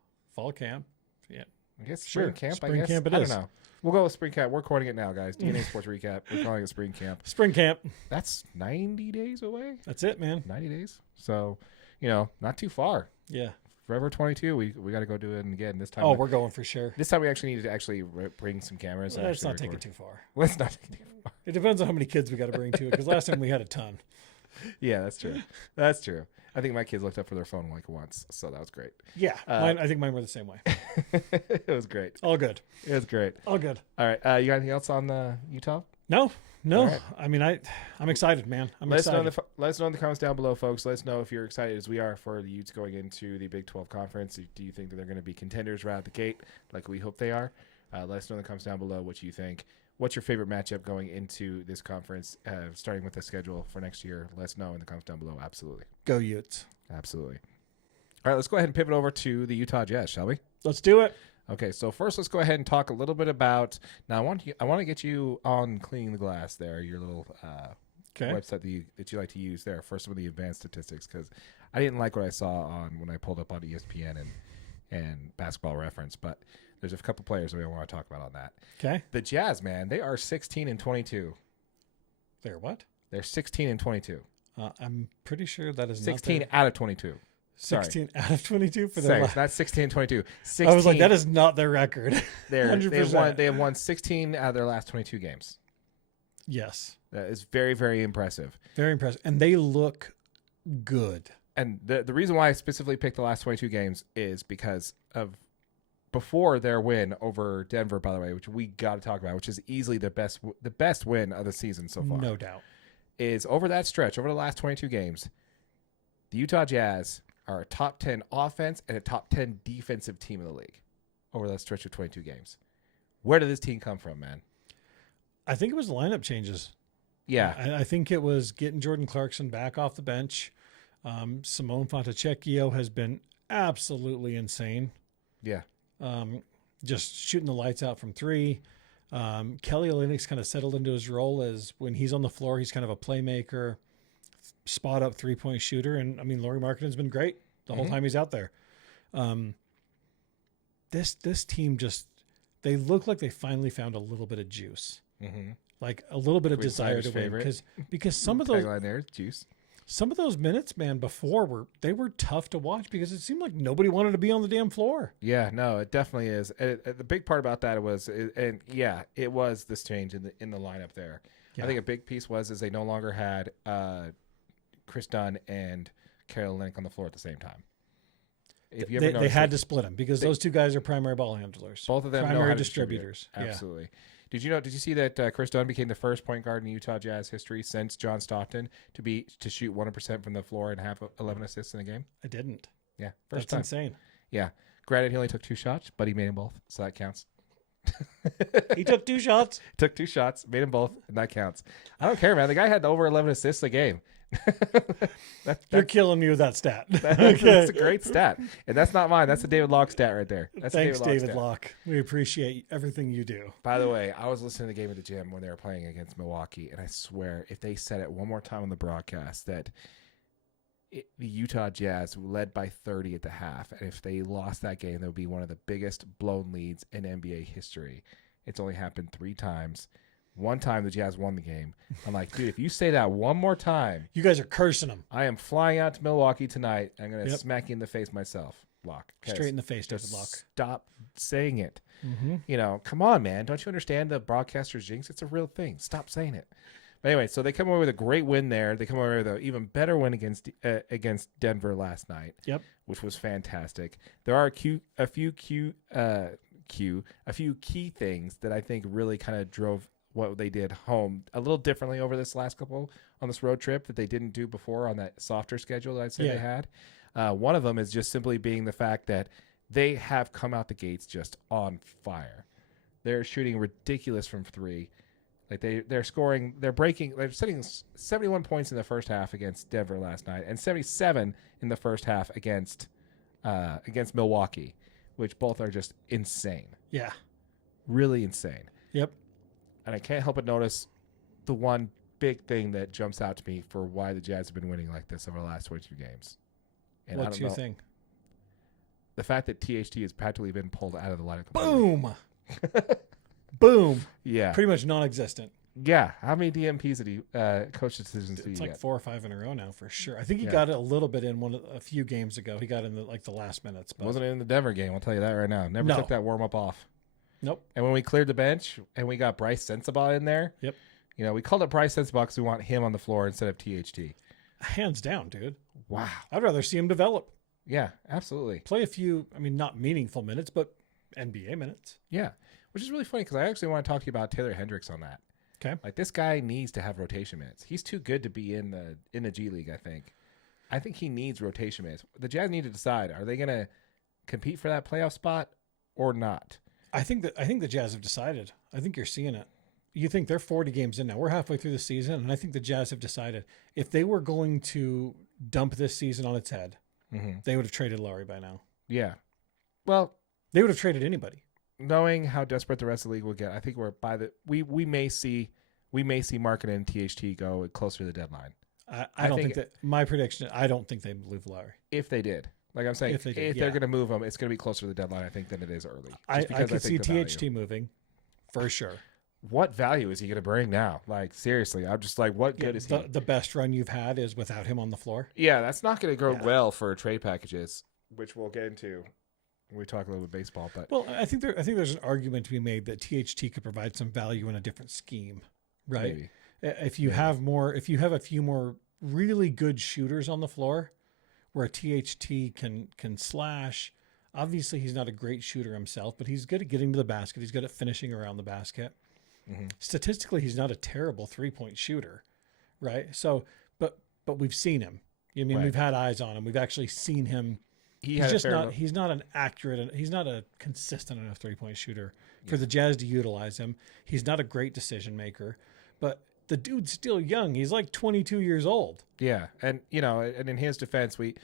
camp. Yeah. I guess spring camp. Spring I guess camp it I is. don't know. We'll go with spring camp. We're quoting it now, guys. DNA Sports Recap. We're calling it spring camp. Spring camp. That's 90 days away. That's it, man. 90 days. So, not too far. Yeah. Forever 22. We got to go do it again this time. Oh, we're going for sure. This time we actually need to actually bring some cameras. And Let's actually not take it record. too far. Let's not take it too far. It depends on how many kids we got to bring to it, because last time we had a ton. Yeah, that's true. That's true. I think my kids looked up for their phone like once, so that was great. Yeah. I think mine were the same way. It was great. All good. It was great. All good. All right. You got anything else on Utah? No. Right. I mean, I'm excited, man. I'm Let us excited. know in the comments down below, folks. Let us know if you're excited as we are for the Utes going into the Big 12 conference. Do you think that they're going to be contenders right out the gate like we hope they are? Let us know in the comments down below what you think. What's your favorite matchup going into this conference, starting with the schedule for next year? Let us know in the comments down below. Absolutely. Go Utes. Absolutely. All right, let's go ahead and pivot over to the Utah Jazz, shall we? Let's do it. Okay, so first let's go ahead and talk a little bit about. Now I want to get you on Cleaning the Glass there, your little website that you like to use there for some of the advanced statistics, because I didn't like what I saw on when I pulled up on ESPN and Basketball Reference, but there's a couple players that I want to talk about on that. Okay. The Jazz, man, they are 16-22. They're what? They're 16-22. I'm pretty sure that is 16 not out of 22. 16 out of 22 for Sorry, their it's not 16-22. 16, I was like, that is not their record. they have won 16 out of their last 22 games. Yes. That is very, very impressive. Very impressive. And they look good. And the reason why I specifically picked the last 22 games is because of before their win over Denver, by the way, which we got to talk about, which is easily the best win of the season so far. No doubt. Is over that stretch, over the last 22 games, the Utah Jazz are a top 10 offense and a top 10 defensive team in the league over that stretch of 22 games. Where did this team come from, man? I think it was the lineup changes. Yeah. I think it was getting Jordan Clarkson back off the bench. Simone Fontecchio has been absolutely insane. Yeah. Just shooting the lights out from three. Kelly Olynyk's kind of settled into his role as when he's on the floor, he's kind of a playmaker, spot up 3-point shooter. And I mean, Lauri Markkanen's been great the whole time he's out there. This team they look like they finally found a little bit of juice, like a little bit of desire to win. Because some of those tagline there, juice. Some of those minutes, man, before were tough to watch because it seemed like nobody wanted to be on the damn floor. Yeah, no, it definitely is. The big part about that was this change in the lineup there. Yeah. I think a big piece is they no longer had Chris Dunn and Kelly Olynyk on the floor at the same time. If you ever they had to split them because those two guys are primary ball handlers. Both of them primary know how to distributors. Absolutely. Yeah. Did you see that Chris Dunn became the first point guard in Utah Jazz history since John Stockton to shoot 100% from the floor and have 11 assists in a game? I didn't. Yeah, that's time. insane. Yeah, granted he only took 2 shots, but he made them both, so that counts. He took 2 shots. Took 2 shots, made them both, and that counts. I don't care, man. The guy had over 11 assists a game. You're killing me with that stat. That's a great stat, and that's not mine. That's a David Locke stat right there. Thanks, David Locke. We appreciate everything you do. By the way, I was listening to the game at the gym when they were playing against Milwaukee, and I swear, if they said it one more time on the broadcast that the Utah Jazz led by 30 at the half, and if they lost that game, that would be one of the biggest blown leads in NBA history. It's only happened 3 times. One time the Jazz won the game. I'm like, dude, if you say that one more time, you guys are cursing them. I am flying out to Milwaukee tonight. I'm going to smack you in the face myself, Locke. Straight in the face, David Locke. Stop saying it. Come on, man. Don't you understand the broadcaster's jinx? It's a real thing. Stop saying it. But anyway, so they come away with a great win there. They come away with an even better win against Denver last night. Yep, which was fantastic. There are a few key things that I think really kind of drove what they did home a little differently over this last couple on this road trip that they didn't do before on that softer schedule that I'd say they had. One of them is just simply being the fact that they have come out the gates just on fire. They're shooting ridiculous from 3. Like they're setting 71 points in the first half against Denver last night and 77 in the first half against Milwaukee, which both are just insane. Yeah. Really insane. Yep. And I can't help but notice the one big thing that jumps out to me for why the Jazz have been winning like this over the last 22 games. And What's your thing? The fact that THT has practically been pulled out of the lineup. Boom. Boom. Yeah. Pretty much non-existent. Yeah. How many DMPs did he coach decisions did he It's like get? 4 or 5 in a row now for sure. I think he got it a little bit in a few games ago. He got in the last minutes. But Wasn't in the Denver game. I'll tell you that right now. Never took that warm up off. Nope. And when we cleared the bench and we got Bryce Sensabaugh in there. Yep. You know, we called it Bryce Sensabaugh because we want him on the floor instead of THT. Hands down, dude. Wow. I'd rather see him develop. Yeah, absolutely. Play a few, not meaningful minutes, but NBA minutes. Yeah, which is really funny because I actually want to talk to you about Taylor Hendricks on that. Okay. Like, this guy needs to have rotation minutes. He's too good to be in the G League, I think. I think he needs rotation minutes. The Jazz need to decide, are they going to compete for that playoff spot or not? I think the Jazz have decided. I think you're seeing it. You think they're 40 games in now. We're halfway through the season, and I think the Jazz have decided if they were going to dump this season on its head, they would have traded Lowry by now. Yeah. Well, they would have traded anybody. Knowing how desperate the rest of the league will get, I think we're we may see Markkanen and THT go closer to the deadline. I don't think that my prediction. I don't think they move Lowry. If they did, like I'm saying, if they're going to move him, it's going to be closer to the deadline, I think, than it is early. I could see THT moving, for sure. What value is he going to bring now? Like, seriously, I'm just like, what good is he? The best run you've had is without him on the floor. Yeah, that's not going to go well for trade packages, which we'll get into when we talk a little bit baseball. But I think there's an argument to be made that THT could provide some value in a different scheme, right? Maybe. If you have a few more really good shooters on the floor, where THT can slash. Obviously, he's not a great shooter himself, but he's good at getting to the basket. He's good at finishing around the basket. Statistically, he's not a terrible 3-point shooter, right? So, but we've seen him. We've had eyes on him. We've actually seen him. He's not an accurate. He's not a consistent enough 3-point shooter for the Jazz to utilize him. He's not a great decision maker, but the dude's still young. He's like 22 years old. Yeah, and and in his defense, we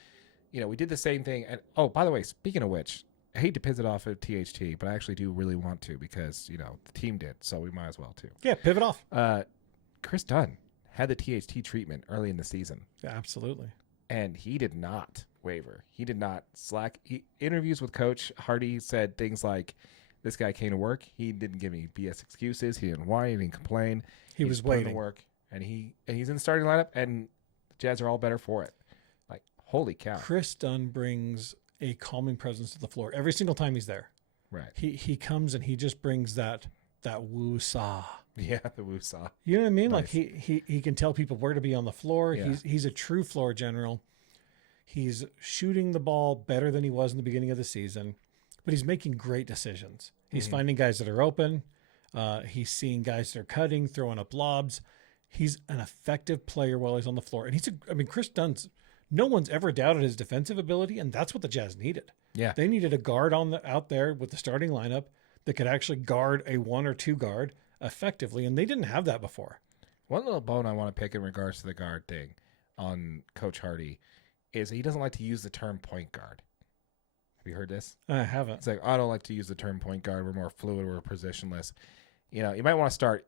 did the same thing. And by the way, speaking of which, I hate to pivot off of THT, but I actually do really want to because, the team did, so we might as well too. Yeah, pivot off. Chris Dunn had the THT treatment early in the season. Yeah, absolutely. And he did not waver. He did not slack. Interviews with Coach Hardy said things like, this guy came to work. He didn't give any BS excuses. He didn't whine. He didn't complain. He was waiting to work. And he's in the starting lineup, and the Jazz are all better for it. Like, holy cow. Chris Dunn brings a calming presence to the floor every single time he's there. Right. He comes and he just brings that woo-saw. Yeah, the woo-saw. You know what I mean? Nice. Like he can tell people where to be on the floor. Yeah. He's a true floor general. He's shooting the ball better than he was in the beginning of the season, but he's making great decisions. He's finding guys that are open. He's seeing guys that are cutting, throwing up lobs. He's an effective player while he's on the floor. And Chris Dunn's, no one's ever doubted his defensive ability, and that's what the Jazz needed. Yeah. They needed a guard out there with the starting lineup that could actually guard a 1 or 2 guard effectively, and they didn't have that before. One little bone I want to pick in regards to the guard thing on Coach Hardy is he doesn't like to use the term point guard. Have you heard this? I haven't. It's like, I don't like to use the term point guard. We're more fluid. We're positionless. You might want to start,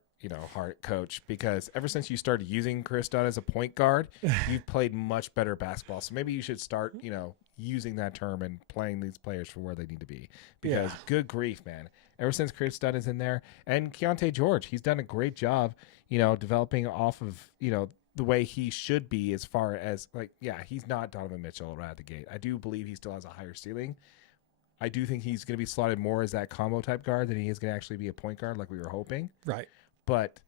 Hart, Coach, because ever since you started using Chris Dunn as a point guard, you've played much better basketball. So maybe you should start, using that term and playing these players for where they need to be. Because good grief, man. Ever since Chris Dunn is in there, and Keontae George, he's done a great job, developing off of, the way he should be as far as, he's not Donovan Mitchell right at the gate. I do believe he still has a higher ceiling. I do think he's going to be slotted more as that combo type guard than he is going to actually be a point guard like we were hoping. Right. But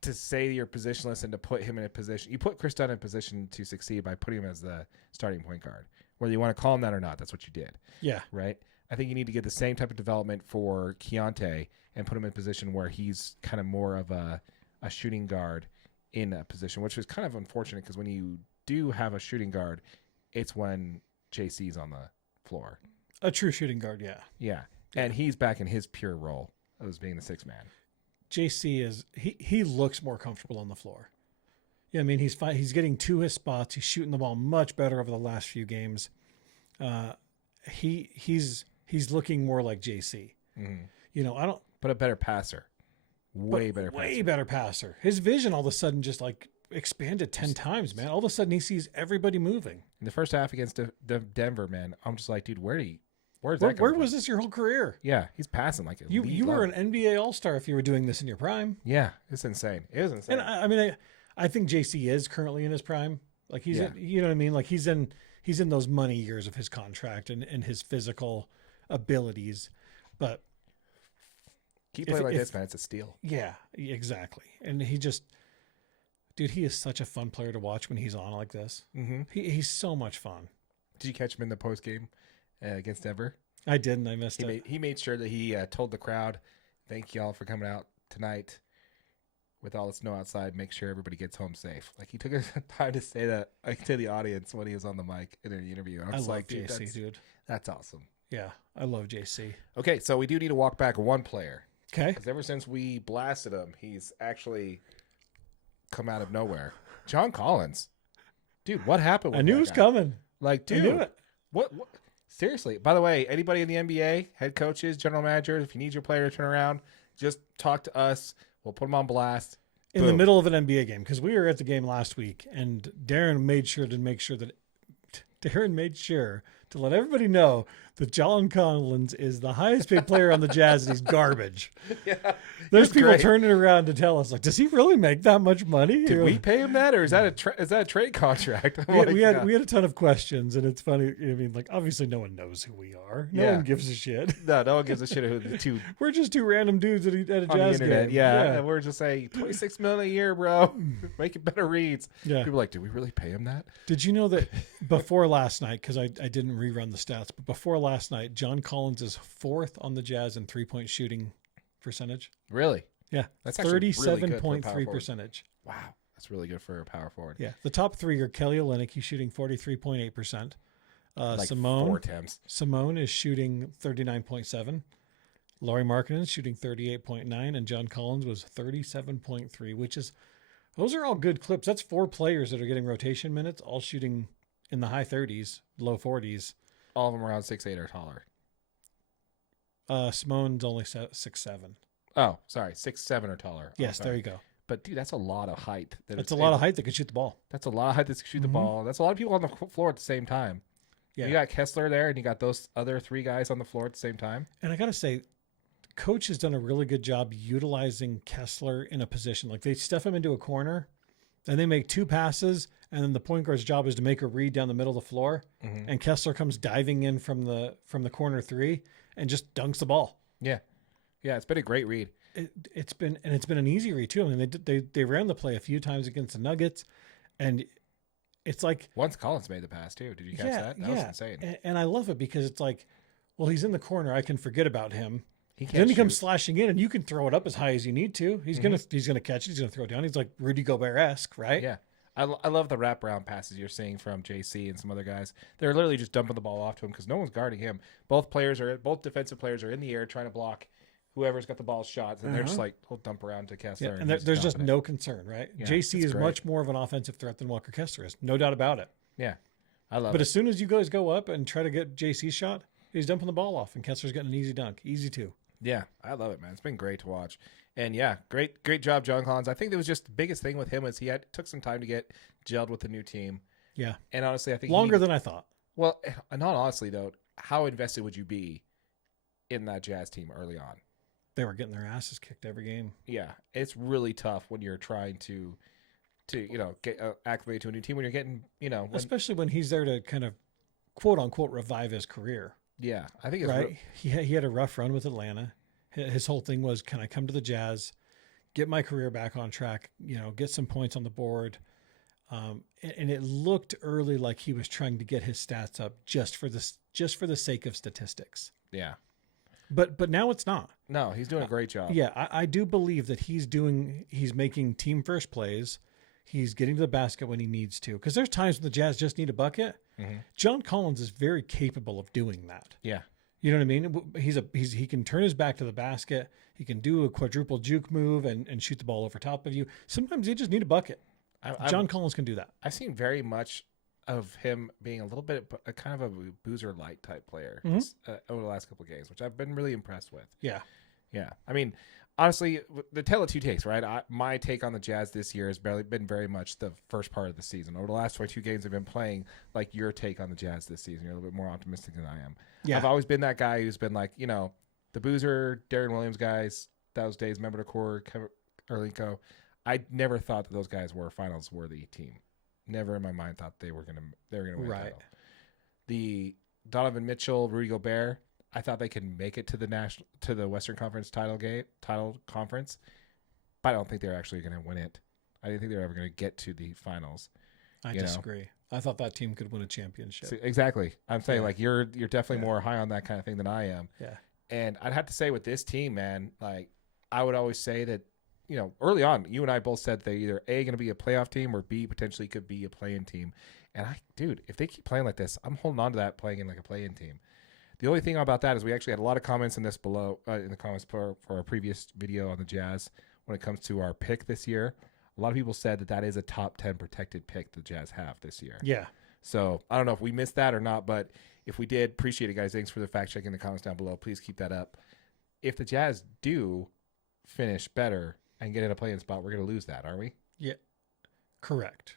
to say you're positionless and to put him in a position, you put Chris Dunn in a position to succeed by putting him as the starting point guard. Whether you want to call him that or not, that's what you did. Yeah. Right? I think you need to get the same type of development for Keontae and put him in a position where he's kind of more of a shooting guard in a position, which is kind of unfortunate because when you do have a shooting guard, it's when JC's on the floor. A true shooting guard, yeah. Yeah. And he's back in his pure role as being the 6th man. JC is he looks more comfortable on the floor. Yeah, he's getting to his spots. He's shooting the ball much better over the last few games. He's looking more like JC. Mm-hmm. But a better passer. Way better passer. Way better passer. His vision all of a sudden just like expanded 10 times, man. All of a sudden he sees everybody moving. In the first half against Denver, man, I'm just like, dude, where's that coming Where from? was this your whole career? Yeah, he's passing like a You were an NBA All-Star if you were doing this in your prime. Yeah, it's insane. It was insane. And I mean, I think JC is currently in his prime. Like he's, you know what I mean? Like he's in those money years of his contract and his physical abilities. But keep playing like this, man. It's a steal. Yeah, exactly. And he just, dude, he is such a fun player to watch when he's on like this. Mm-hmm. He's so much fun. Did you catch him in the post game against Denver? I didn't. I missed it. He made sure that he told the crowd, "Thank y'all for coming out tonight with all the snow outside. Make sure everybody gets home safe." Like he took his time to say that to the audience when he was on the mic in an interview. And I was love like, JC, dude. That's awesome. Yeah, I love JC. Okay, so we do need to walk back one player. Okay. Because ever since we blasted him, he's actually come out of nowhere. John Collins. Dude, what happened with I knew that it was guy? coming. Like, dude. I knew it. What? Seriously. By the way, anybody in the NBA, head coaches, general managers, if you need your player to turn around, just talk to us. We'll put them on blast. In the middle of an NBA game, because we were at the game last week, and Darren made sure to let everybody know that John Collins is the highest paid player on the Jazz, and he's garbage. Yeah, There's people turning around to tell us, like, does he really make that much money? Did we pay him that, or is that a trade contract? We had a ton of questions, and it's funny. I mean, like, obviously, no one knows who we are. No one gives a shit. No one gives a shit who the two. We're just two random dudes at a Jazz game. Yeah, and we're just saying $26 million a year, bro. Making better reads. Yeah. People are like, did we really pay him that? Did you know that before last night? Because I didn't rerun the stats, but before last night, John Collins is 4th on the Jazz in 3-point shooting percentage. Really? Yeah, that's 37.3 percentage. Wow, that's really good for a power forward. Yeah, the top 3 are Kelly Olynyk. He's shooting 43.8%. Like Simone 4 attempts. Simone is shooting 39.7. Lauri Markkanen is shooting 38.9, and John Collins was 37.3, which is, those are all good clips. That's 4 players that are getting rotation minutes, all shooting in the high 30s, low 40s. All of them around 6'8" or taller. Simone's only 6'7". Oh, sorry, 6'7" or taller. Yes, there you go. But dude, that's a lot of height. That's a lot of height that can shoot the ball. That's a lot of height that can shoot the ball. That's a lot of people on the floor at the same time. Yeah, you got Kessler there, and you got those other 3 guys on the floor at the same time. And I got to say, coach has done a really good job utilizing Kessler in a position. Like they stuff him into a corner, and they make 2 passes, and then the point guard's job is to make a read down the middle of the floor, and Kessler comes diving in from the corner 3 and just dunks the ball. Yeah, it's been a great read. It's been an easy read too. I mean, they ran the play a few times against the Nuggets, and it's like once Collins made the pass too. Did you catch that? That was insane. And I love it because it's like, well, he's in the corner. I can forget about him. Then he comes slashing in, and you can throw it up as high as you need to. He's gonna catch it. He's gonna throw it down. He's like Rudy Gobert-esque, right? Yeah. I love the wraparound passes you're seeing from JC and some other guys. They're literally just dumping the ball off to him because no one's guarding him. Both defensive players are in the air trying to block whoever's got the ball shot, and they're just like, we'll dump around to Kessler. Yeah, and there's just no concern, right? Yeah, JC is much more of an offensive threat than Walker Kessler is. No doubt about it. Yeah, I love it. But as soon as you guys go up and try to get JC's shot, he's dumping the ball off, and Kessler's getting an easy dunk. Easy 2. Yeah, I love it, man. It's been great to watch. And yeah, great job, John Collins. I think that was just the biggest thing with him was he took some time to get gelled with the new team. Yeah. And honestly, I think longer than I thought. Well, not honestly though, how invested would you be in that Jazz team early on? They were getting their asses kicked every game. Yeah, it's really tough when you're trying to get acclimated to a new team when you're getting especially when he's there to kind of quote unquote revive his career. Yeah, I think it's right. He had a rough run with Atlanta. His whole thing was, can I come to the Jazz, get my career back on track, get some points on the board. And it looked early like he was trying to get his stats up just for the sake of statistics. Yeah. But now it's not. No, he's doing a great job. Yeah, I do believe that he's making team first plays. He's getting to the basket when he needs to. Because there's times when the Jazz just need a bucket. Mm-hmm. John Collins is very capable of doing that. Yeah. You know what I mean? He can turn his back to the basket. He can do a quadruple juke move and shoot the ball over top of you. Sometimes you just need a bucket. John Collins can do that. I've seen very much of him being a little bit kind of a boozer light type player over the last couple of games, which I've been really impressed with. Yeah. Yeah. I mean, honestly, the tale of two takes, right? My take on the Jazz this year has been very much the first part of the season. Over the last 22 games I've been playing, like your take on the Jazz this season. You're a little bit more optimistic than I am. Yeah. I've always been that guy who's been like, the Boozer, Darren Williams guys, those days, member to core, Erlinko. I never thought that those guys were a finals worthy team. Never in my mind thought they were gonna win a title. The Donovan Mitchell, Rudy Gobert, I thought they could make it to the Western Conference title conference, but I don't think they're actually going to win it. I didn't think they were ever going to get to the finals. I disagree. I thought that team could win a championship. See, exactly. I'm saying like you're definitely more high on that kind of thing than I am. Yeah. And I'd have to say with this team, man, like I would always say that, early on, you and I both said they either A, going to be a playoff team, or B, potentially could be a play-in team. And if they keep playing like this, I'm holding on to that playing in like a play-in team. The only thing about that is we actually had a lot of comments in this below in the comments for our previous video on the Jazz when it comes to our pick this year. A lot of people said that is a top 10 protected pick the Jazz have this year. Yeah. So I don't know if we missed that or not, but if we did, appreciate it, guys. Thanks for the fact checking in the comments down below. Please keep that up. If the Jazz do finish better and get in a play-in spot, we're going to lose that, aren't we? Yeah. Correct.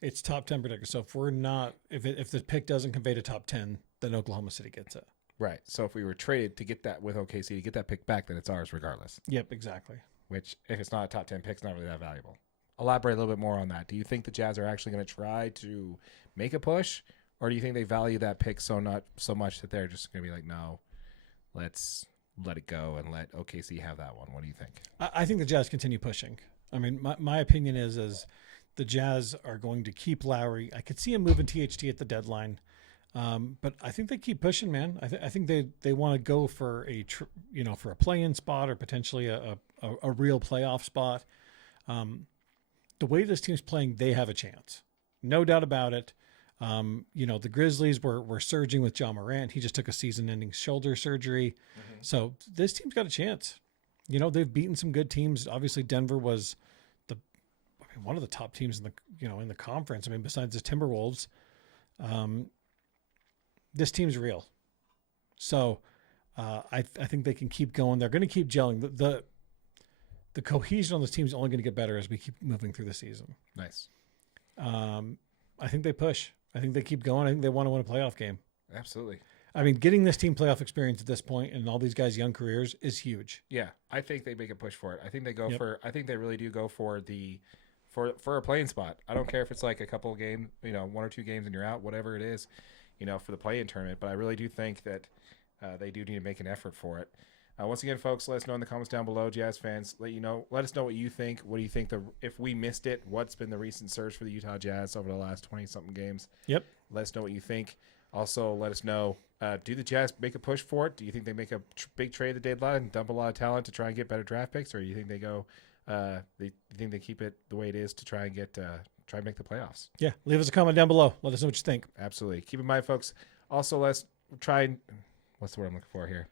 It's top 10 protected. So if we're not, if the pick doesn't convey to top 10, then Oklahoma City gets it. Right. So if we were traded to get that with OKC to get that pick back, then it's ours regardless. Yep, exactly. Which, if it's not a top 10 pick, it's not really that valuable. Elaborate a little bit more on that. Do you think the Jazz are actually going to try to make a push, or do you think they value that pick so much that they're just going to be like, no, let's let it go and let OKC have that one? What do you think? I think the Jazz continue pushing. I mean, my opinion is the Jazz are going to keep Lowry. I could see him moving THT at the deadline. But I think they keep pushing, man. I think they want to go for for a play-in spot or potentially a real playoff spot. The way this team's playing, they have a chance, no doubt about it. The Grizzlies were surging with John Morant. He just took a season-ending shoulder surgery, so this team's got a chance. They've beaten some good teams. Obviously, Denver was one of the top teams in the conference. I mean, besides the Timberwolves. This team's real. So I think they can keep going. They're going to keep gelling. The cohesion on this team is only going to get better as we keep moving through the season. Nice. I think they push. I think they keep going. I think they want to win a playoff game. Absolutely. I mean, getting this team playoff experience at this point and all these guys' young careers is huge. Yeah, I think they make a push for it. I think they go for. I think they really do go for for a playing spot. I don't care if it's like a couple of games, 1 or 2 games and you're out, whatever it is, for the play-in tournament. But I really do think that they do need to make an effort for it. Once again, folks, let us know in the comments down below, Jazz fans. Let us know what you think. What do you think if we missed it? What's been the recent surge for the Utah Jazz over the last 20-something games? Yep. Let us know what you think. Also, let us know, do the Jazz make a push for it? Do you think they make a big trade at the deadline and dump a lot of talent to try and get better draft picks? Or do you think they go, you think they keep it the way it is to try and make the playoffs? Yeah. Leave us a comment down below. Let us know what you think. Absolutely. Keep in mind, folks, also let's try and, what's the word I'm looking for here?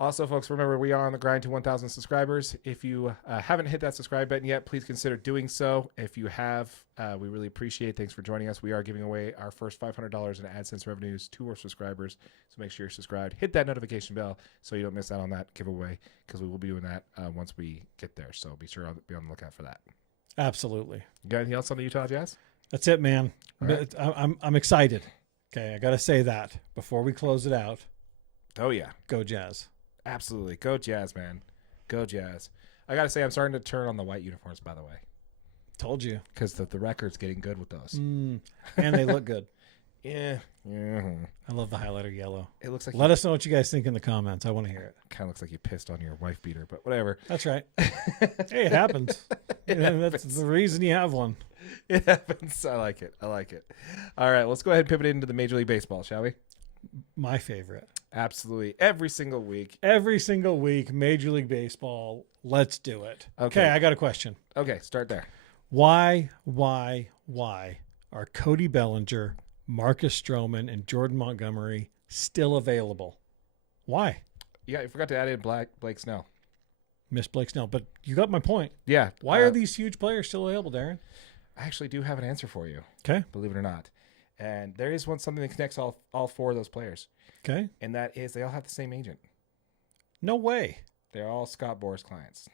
Also, folks, remember we are on the grind to 1,000 subscribers. If you haven't hit that subscribe button yet, please consider doing so. If you have, we really appreciate it. Thanks for joining us. We are giving away our first $500 in AdSense revenues to our subscribers. So make sure you're subscribed. Hit that notification bell so you don't miss out on that giveaway, because we will be doing that once we get there. So be sure to be on the lookout for that. Absolutely. You got anything else on the Utah Jazz? That's it, man. Right. I'm excited. Okay, I got to say that before we close it out. Oh, yeah. Go Jazz. Absolutely. Go Jazz, man. Go Jazz. I got to say, I'm starting to turn on the white uniforms, by the way. Told you. Because the record's getting good with those. And they look good. Yeah. I love the highlighter yellow. It looks like. Let us know what you guys think in the comments. I want to hear it. Kind of looks like you pissed on your wife beater, but whatever. That's right. Hey, it happens. That's the reason you have one. It happens. I like it. All right, let's go ahead and pivot into the Major League Baseball, shall we? My favorite. Absolutely. Every single week, Major League Baseball. Let's do it. Okay, I got a question. Okay, start there. Why are Cody Bellinger, Marcus Stroman, and Jordan Montgomery still available? Why? Yeah, you forgot to add in Blake Snell. Miss Blake Snell, but you got my point. Yeah. Why are these huge players still available, Darren? I actually do have an answer for you. Okay. Believe it or not. And there is something that connects all 4 of those players. Okay. And that is they all have the same agent. No way. They're all Scott Boras clients.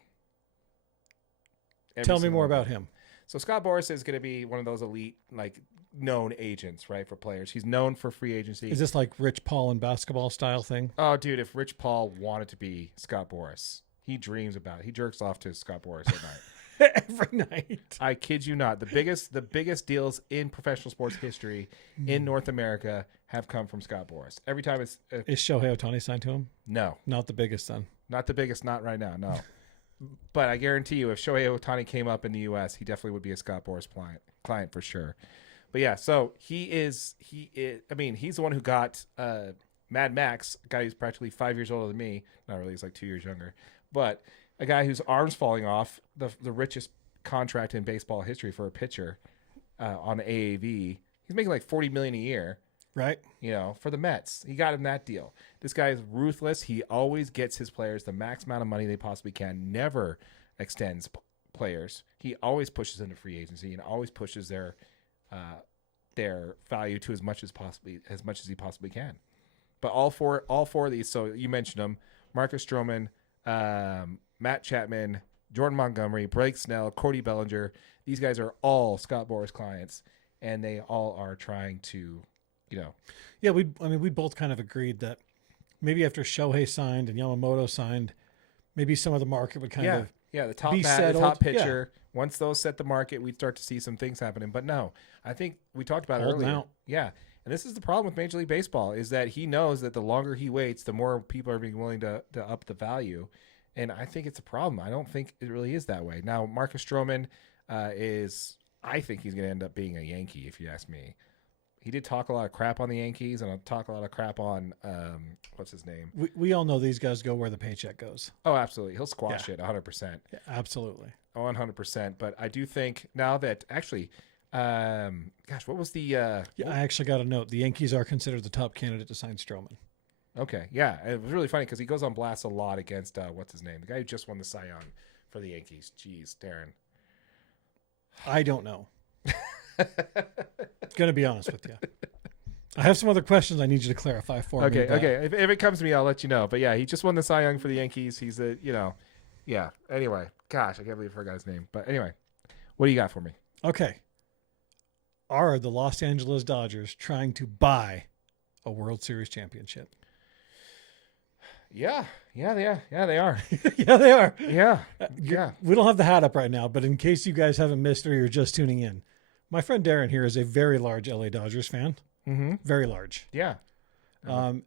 Tell me more about him. So Scott Boras is going to be one of those elite, like, known agents, right, for players. He's known for free agency. Is this like Rich Paul and basketball style thing? Oh, dude, if Rich Paul wanted to be Scott Boras, he dreams about it. He jerks off to Scott Boras at night. Every night. I kid you not. The biggest deals in professional sports history in North America have come from Scott Boras. Every time it's Is Shohei Ohtani signed to him? no, Not the biggest then. not the biggest, not right now, no. But I guarantee you, if Shohei Ohtani came up in the U.S., he definitely would be a Scott Boras client for sure. But yeah, so he is. I mean, he's the one who got Mad Max, a guy who's practically 5 years older than me. Not really, he's like 2 years younger. But a guy whose arm's falling off, the richest contract in baseball history for a pitcher on the AAV. He's making like $40 million a year. Right. You know, for the Mets. He got him that deal. This guy is ruthless. He always gets his players the max amount of money they possibly can. Never extends players. He always pushes into free agency and always pushes their value to as much as he possibly can. But all four of these. So you mentioned them: Marcus Stroman, Matt Chapman, Jordan Montgomery, Blake Snell, Cody Bellinger. These guys are all Scott Boras clients, and they all are trying to. Yeah, we both kind of agreed that maybe after Shohei signed and Yamamoto signed, maybe some of the market would kind of the top be bat, the settled. top pitcher. Yeah. Once those set the market, we'd start to see some things happening. But no, I think we talked about it earlier. Out. Yeah, and this is the problem with Major League Baseball is that he knows that the longer he waits, the more people are being willing to up the value, and I think it's a problem. I don't think it really is that way. Now, Marcus Stroman I think he's going to end up being a Yankee, if you ask me. He did talk a lot of crap on the Yankees, and I'll talk a lot of crap on what's his name. We all know these guys go where the paycheck goes. Oh, absolutely, he'll squash it 100%. Yeah, absolutely, 100%. But I do think now that actually, what was the? I actually got a note. The Yankees are considered the top candidate to sign Stroman. Okay, yeah, it was really funny because he goes on blast a lot against what's his name, the guy who just won the Cy Young for the Yankees. Jeez, Darren. I don't know. Gonna be honest with you. I have some other questions I need you to clarify for me. Okay. If it comes to me, I'll let you know. But yeah, he just won the Cy Young for the Yankees. He's yeah. Anyway, gosh, I can't believe I forgot his name. But anyway, what do you got for me? Okay. Are the Los Angeles Dodgers trying to buy a World Series championship? Yeah, they are. Yeah, they are. Yeah. We don't have the hat up right now, but in case you guys haven't missed or you're just tuning in, my friend Darren here is a very large LA Dodgers fan. Mm-hmm. Very large. Yeah.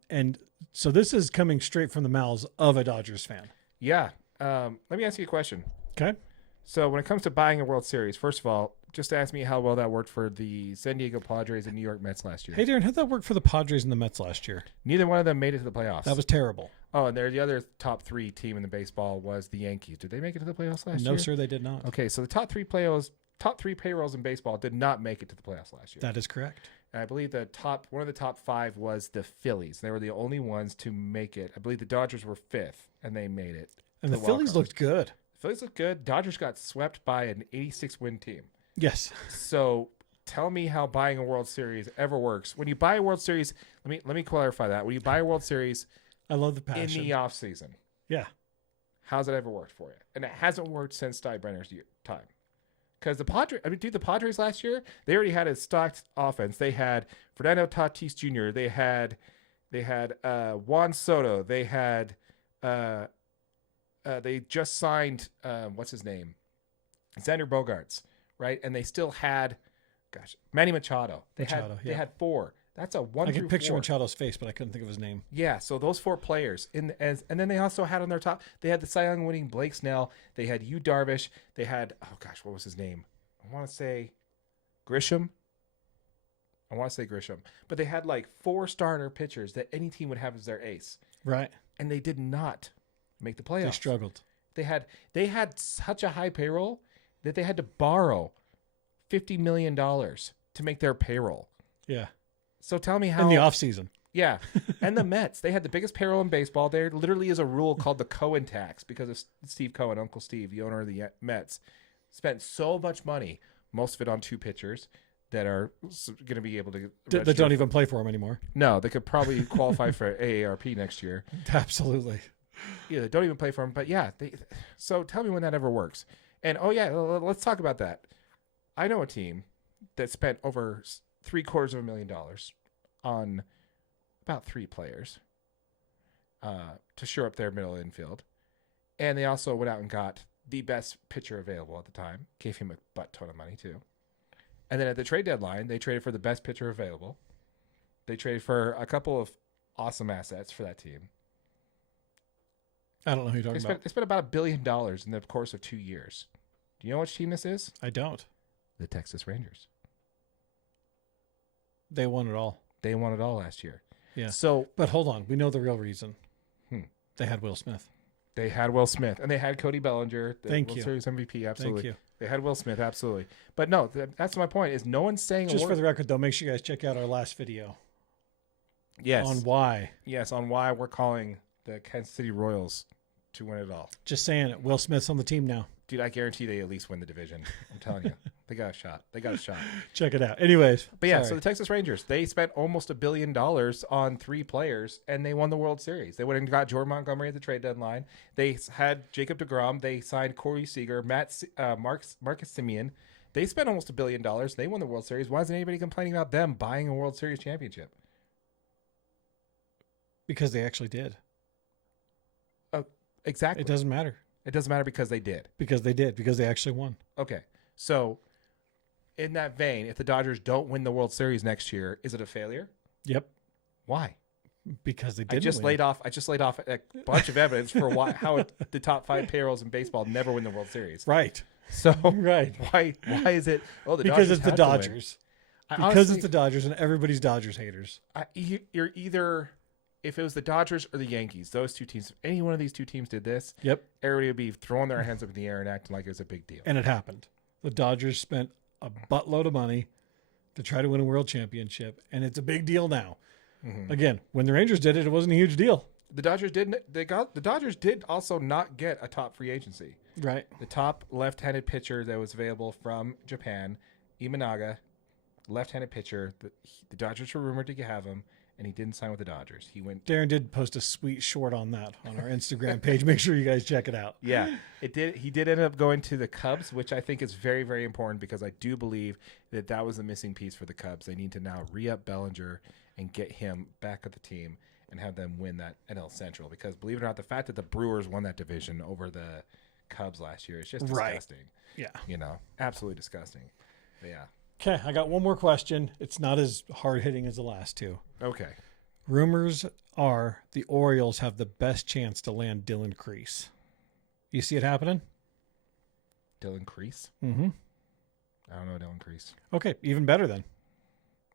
And so this is coming straight from the mouths of a Dodgers fan. Yeah. Let me ask you a question. Okay. So when it comes to buying a World Series, first of all, just ask me how well that worked for the San Diego Padres and New York Mets last year. Hey, Darren, how'd that work for the Padres and the Mets last year? Neither one of them made it to the playoffs. That was terrible. Oh, and the other top three team in the baseball was the Yankees. Did they make it to the playoffs last year? No, sir, they did not. Okay, so the top three payrolls in baseball did not make it to the playoffs last year. That is correct. And I believe one of the top five was the Phillies. They were the only ones to make it. I believe the Dodgers were fifth, and they made it. And the Phillies looked good. The Phillies looked good. Dodgers got swept by an 86-win team. Yes. So tell me how buying a World Series ever works. When you buy a World Series, let me clarify that. When you buy a World Series, I love the passion. In the off season, yeah. How's it ever worked for you? And it hasn't worked since Steinbrenner's time. Because the Padres last year, they already had a stocked offense. They had Fernando Tatis Jr. They had Juan Soto. They had they just signed what's his name, Xander Bogaerts, right? And they still had, Manny Machado. They had four. That's a 1 I through can picture 4. Machado's face, but I couldn't think of his name. Yeah, so those four players, and then they also had on their top, they had the Cy Young winning Blake Snell. They had Yu Darvish. They had, what was his name? I want to say Grisham. But they had like 4 starter pitchers that any team would have as their ace. Right. And they did not make the playoffs. They struggled. They had such a high payroll that they had to borrow $50 million to make their payroll. Yeah. So tell me how in the offseason. Yeah. And the Mets, they had the biggest payroll in baseball. There literally is a rule called the Cohen tax because of Steve Cohen, Uncle Steve, the owner of the Mets, spent so much money, most of it on 2 pitchers that are going to be able to that don't even play for him anymore. No, they could probably qualify for AARP next year. Absolutely. they don't even play for him. But yeah, so tell me when that ever works. And let's talk about that. I know a team that spent over $750,000 on about 3 players to shore up their middle infield. And they also went out and got the best pitcher available at the time, gave him a butt ton of money too. And then at the trade deadline, they traded for the best pitcher available. They traded for a couple of awesome assets for that team. I don't know who you're talking about. They spent about $1 billion in the course of 2 years. Do you know which team this is? I don't. The Texas Rangers. They won it all. They won it all last year. Yeah. So, but hold on. We know the real reason. They had Will Smith. They had Will Smith, and they had Cody Bellinger, the Thank World you. Series MVP, absolutely. Thank you. They had Will Smith, absolutely. But no, that's my point, is no one's saying... Just for the record, though, make sure you guys check out our last video. Yes. On why. Yes, on why we're calling the Kansas City Royals to win it all. Just saying it. Will Smith's on the team now. Dude, I guarantee they at least win the division. I'm telling you. They got a shot. Check it out. Anyways. But yeah, so the Texas Rangers, they spent almost $1 billion on 3 players, and they won the World Series. They went and got Jordan Montgomery at the trade deadline. They had Jacob deGrom. They signed Corey Seager, Marcus Semien. They spent almost $1 billion. They won the World Series. Why isn't anybody complaining about them buying a World Series championship? Because they actually did. Oh, exactly. It doesn't matter. It doesn't matter because they did. Because they did. Because they actually won. Okay. So, in that vein, if the Dodgers don't win the World Series next year, is it a failure? Yep. Why? Because they didn't. I just laid off a bunch of evidence for how the top 5 payrolls in baseball never win the World Series. Right. So right. Why is it? Oh, because it's the Dodgers. Because it's the Dodgers, and everybody's Dodgers haters. You're either, if it was the Dodgers or the Yankees, those 2 teams, if any one of these 2 teams did this, yep, everybody would be throwing their hands up in the air and acting like it was a big deal. And it happened. The Dodgers spent a buttload of money to try to win a world championship, and it's a big deal now. Mm-hmm. Again, when the Rangers did it, it wasn't a huge deal. The Dodgers did also not get a top free agency. Right. The top left-handed pitcher that was available from Japan, Imanaga, left-handed pitcher. The Dodgers were rumored to have him, and he didn't sign with the Dodgers. Darren did post a sweet short on that on our Instagram page. Make sure you guys check it out. Yeah, it did. He did end up going to the Cubs, which I think is very, very important because I do believe that was the missing piece for the Cubs. They need to now re-up Bellinger and get him back at the team and have them win that NL Central. Because believe it or not, the fact that the Brewers won that division over the Cubs last year is just disgusting. Right. Yeah. Absolutely disgusting. But yeah. Okay, I got one more question. It's not as hard-hitting as the last 2. Okay. Rumors are the Orioles have the best chance to land Dylan Crease. You see it happening? Dylan Crease? Mm-hmm. I don't know Dylan Crease. Okay, even better then.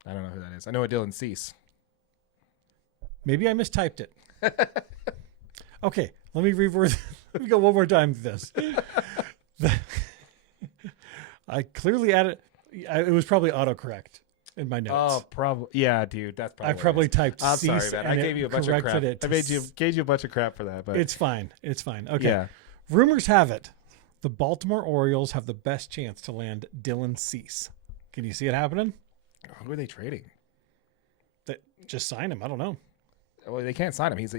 I don't know who that is. I know a Dylan Cease. Maybe I mistyped it. Okay, let me reword. Let me go one more time to this. I clearly added. It was probably autocorrect in my notes. Oh, probably. Yeah, dude, that's probably. I probably typed. I'm sorry, man. I gave you a bunch of crap. Gave you a bunch of crap for that, but it's fine. It's fine. Okay. Yeah. Rumors have it the Baltimore Orioles have the best chance to land Dylan Cease. Can you see it happening? Who are they trading? Just sign him. I don't know. Well, they can't sign him. He's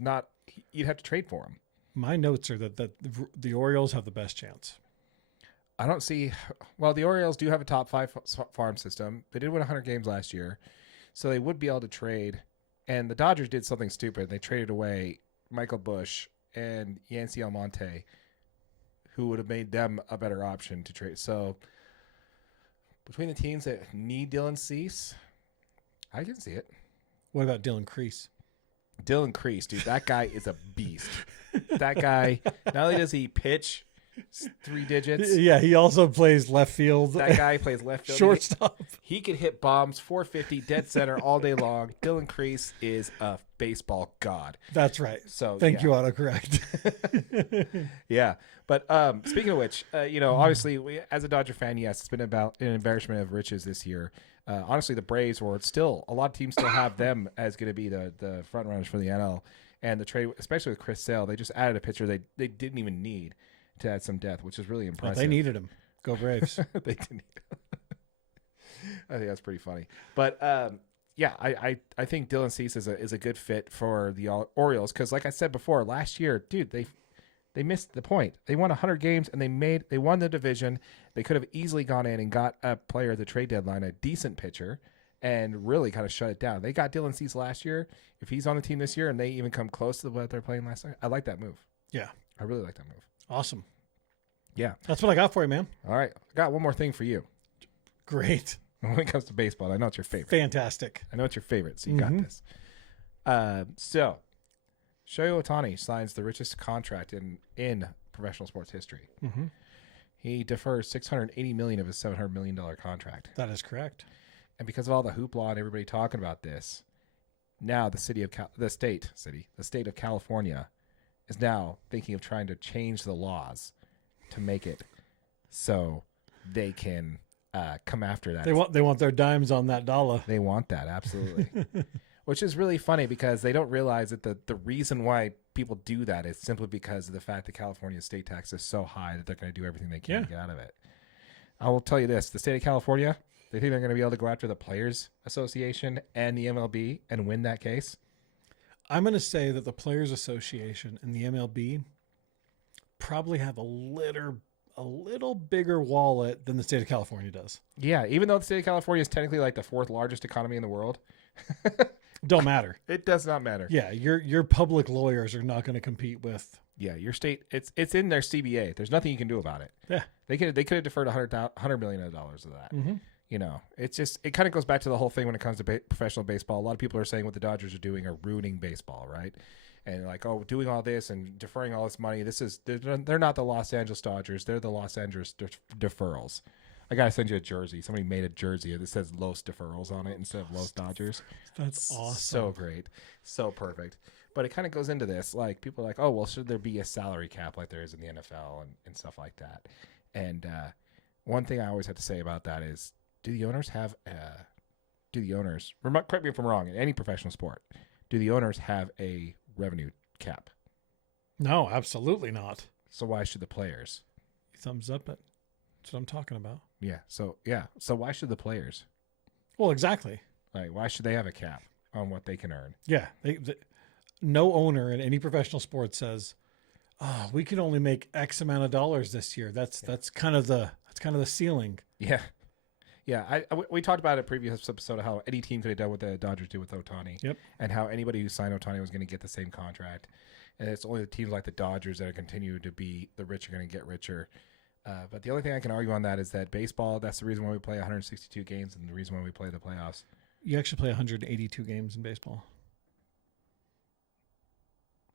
not. You'd have to trade for him. My notes are that the Orioles have the best chance. I don't see. Well, the Orioles do have a top 5 farm system. They did win 100 games last year, so they would be able to trade. And the Dodgers did something stupid. They traded away Michael Busch and Yancy Almonte, who would have made them a better option to trade. So between the teams that need Dylan Cease, I can see it. What about Dylan Crease? Dylan Crease, dude, that guy is a beast. That guy, not only does he pitch 3 digits. Yeah, he also plays left field. That guy plays left field. Shortstop. He could hit bombs, 450, dead center all day long. Dylan Crease is a baseball god. That's right. So thank you, autocorrect. Yeah. But speaking of which, obviously, as a Dodger fan, yes, it's been about an embarrassment of riches this year. Honestly, the Braves were still, a lot of teams still have them as going to be the front runners for the NL. And the trade, especially with Chris Sale, they just added a pitcher they didn't even need to add some depth, which is really impressive. They needed him. Go Braves. They did need him. I think that's pretty funny. But, yeah, I think Dylan Cease is a good fit for the Orioles because, like I said before, last year, dude, they missed the point. They won 100 games and they won the division. They could have easily gone in and got a player at the trade deadline, a decent pitcher, and really kind of shut it down. They got Dylan Cease last year. If he's on the team this year and they even come close to what they're playing last night, I like that move. Yeah. I really like that move. Awesome. Yeah. That's what I got for you, man. All right. I got one more thing for you. Great. When it comes to baseball, I know it's your favorite. Fantastic. I know it's your favorite, so you got this. So, Shohei Ohtani signs the richest contract in professional sports history. Mm-hmm. He defers $680 million of his $700 million contract. That is correct. And because of all the hoopla and everybody talking about this, now the state of California is now thinking of trying to change the laws to make it so they can come after that. They want their dimes on that dollar. They want that, absolutely. Which is really funny because they don't realize that the reason why people do that is simply because of the fact that California's state tax is so high that they're going to do everything they can to get out of it. I will tell you this, the state of California, they think they're going to be able to go after the Players Association and the MLB and win that case. I'm going to say that the Players Association and the MLB probably have a little bigger wallet than the state of California does. Yeah, even though the state of California is technically like the fourth largest economy in the world. Don't matter. It does not matter. Yeah, your public lawyers are not going to compete with. Yeah, your state, it's in their CBA. There's nothing you can do about it. Yeah. They could have deferred $100 million of that. Mm-hmm. You know, it's just, it kind of goes back to the whole thing when it comes to professional baseball. A lot of people are saying what the Dodgers are doing are ruining baseball, right? And like, oh, doing all this and deferring all this money. They're not the Los Angeles Dodgers. They're the Los Angeles deferrals. I got to send you a jersey. Somebody made a jersey that says Los Deferrals on it instead of Los Dodgers. That's awesome. So great. So perfect. But it kind of goes into this. Like, people are like, oh, well, should there be a salary cap like there is in the NFL and stuff like that? And one thing I always have to say about that is, do the owners, correct me if I'm wrong, in any professional sport, do the owners have a revenue cap? No, absolutely not. So why should the players? Thumbs up it. That's what I'm talking about. Yeah. So why should the players? Well, exactly. Like, why should they have a cap on what they can earn? Yeah. No owner in any professional sport says, "Oh, we can only make X amount of dollars this year." That's kind of the ceiling. Yeah. Yeah, we talked about it in a previous episode of how any team could have done what the Dodgers did with Ohtani. Yep. And how anybody who signed Ohtani was going to get the same contract. And it's only the teams like the Dodgers that are continue to be the rich are going to get richer. But the only thing I can argue on that is that baseball, that's the reason why we play 162 games and the reason why we play the playoffs. You actually play 182 games in baseball.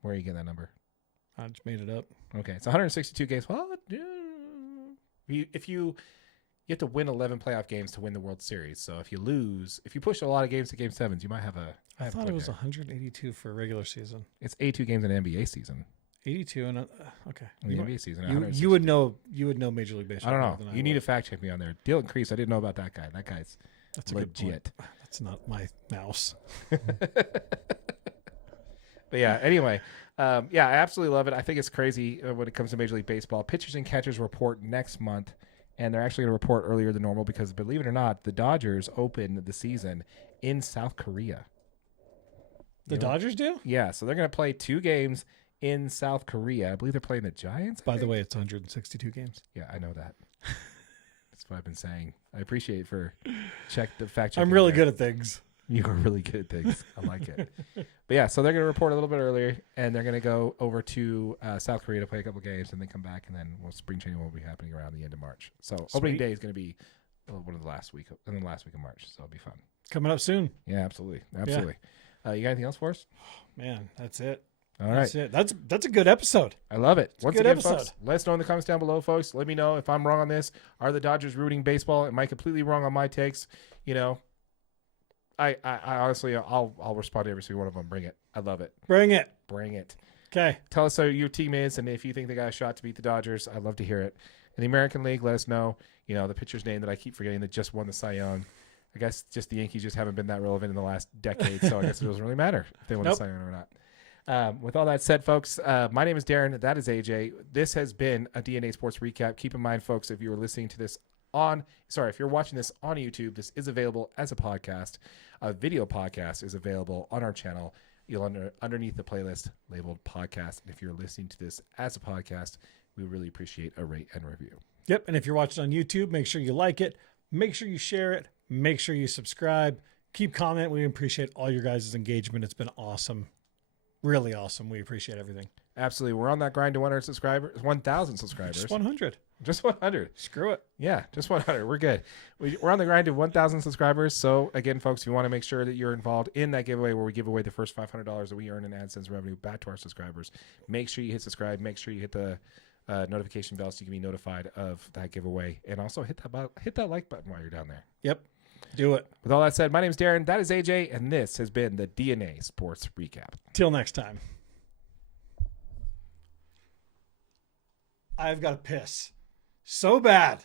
Where are you getting that number? I just made it up. Okay, it's 162 games. Well, if you have to win 11 playoff games to win the World Series. So if you push a lot of games to Game 7s, you might have a... I thought it was 182 for a regular season. It's 82 games in an NBA season. 82 and okay. In the NBA season. You would know Major League Baseball. I don't know. You need to fact check me on there. Dylan Crease, I didn't know about that guy. That guy's legit. A good point. That's not my mouse. But yeah, anyway, I absolutely love it. I think it's crazy when it comes to Major League Baseball. Pitchers and catchers report next month, and they're actually going to report earlier than normal because, believe it or not, the Dodgers open the season in South Korea. The Dodgers do? Yeah, so they're going to play 2 games in South Korea. I believe they're playing the Giants. By the way, it's 162 games. Yeah, I know that. That's what I've been saying. I appreciate it for the fact checking. I'm really good at things. You are really good at things. I like it. But yeah, so they're going to report a little bit earlier, and they're going to go over to South Korea to play a couple games, and then come back, and then spring training will be happening around the end of March. So opening day is going to be one of the last week of March, so it'll be fun. Coming up soon. Yeah, absolutely. You got anything else for us? Man, that's it. All right. That's it. That's a good episode. I love it. Once again, folks, let us know in the comments down below, folks. Let me know if I'm wrong on this. Are the Dodgers ruining baseball? Am I completely wrong on my takes? You know, I honestly, I'll respond to every single one of them. Bring it. I love it. Bring it. Bring it. Okay. Tell us who your team is, and if you think they got a shot to beat the Dodgers, I'd love to hear it. In the American League, let us know. You know, the pitcher's name that I keep forgetting that just won the Cy Young. I guess just the Yankees just haven't been that relevant in the last decade, so I guess it doesn't really matter if they won the Cy Young or not. With all that said, folks, my name is Darren. That is AJ. This has been a DNA Sports Recap. Keep in mind, folks, if you were listening to this if you're watching this on YouTube, this is available as a podcast. A video podcast is available on our channel. You'll underneath the playlist labeled podcast. And if you're listening to this as a podcast, we really appreciate a rate and review. Yep. And if you're watching on YouTube, make sure you like it. Make sure you share it. Make sure you subscribe. Keep commenting. We appreciate all your guys' engagement. It's been awesome. Really awesome. We appreciate everything. Absolutely. We're on that grind to 1,000 subscribers. Just 100. Just 100. Screw it. Yeah, just 100. We're good. We're on the grind to 1,000 subscribers. So, again, folks, if you want to make sure that you're involved in that giveaway where we give away the first $500 that we earn in AdSense revenue back to our subscribers, make sure you hit subscribe. Make sure you hit the notification bell so you can be notified of that giveaway. And also hit that like button while you're down there. Yep. Do it. With all that said, my name's Darren. That is AJ. And this has been the DNA Sports Recap. Till next time. I've got to piss so bad.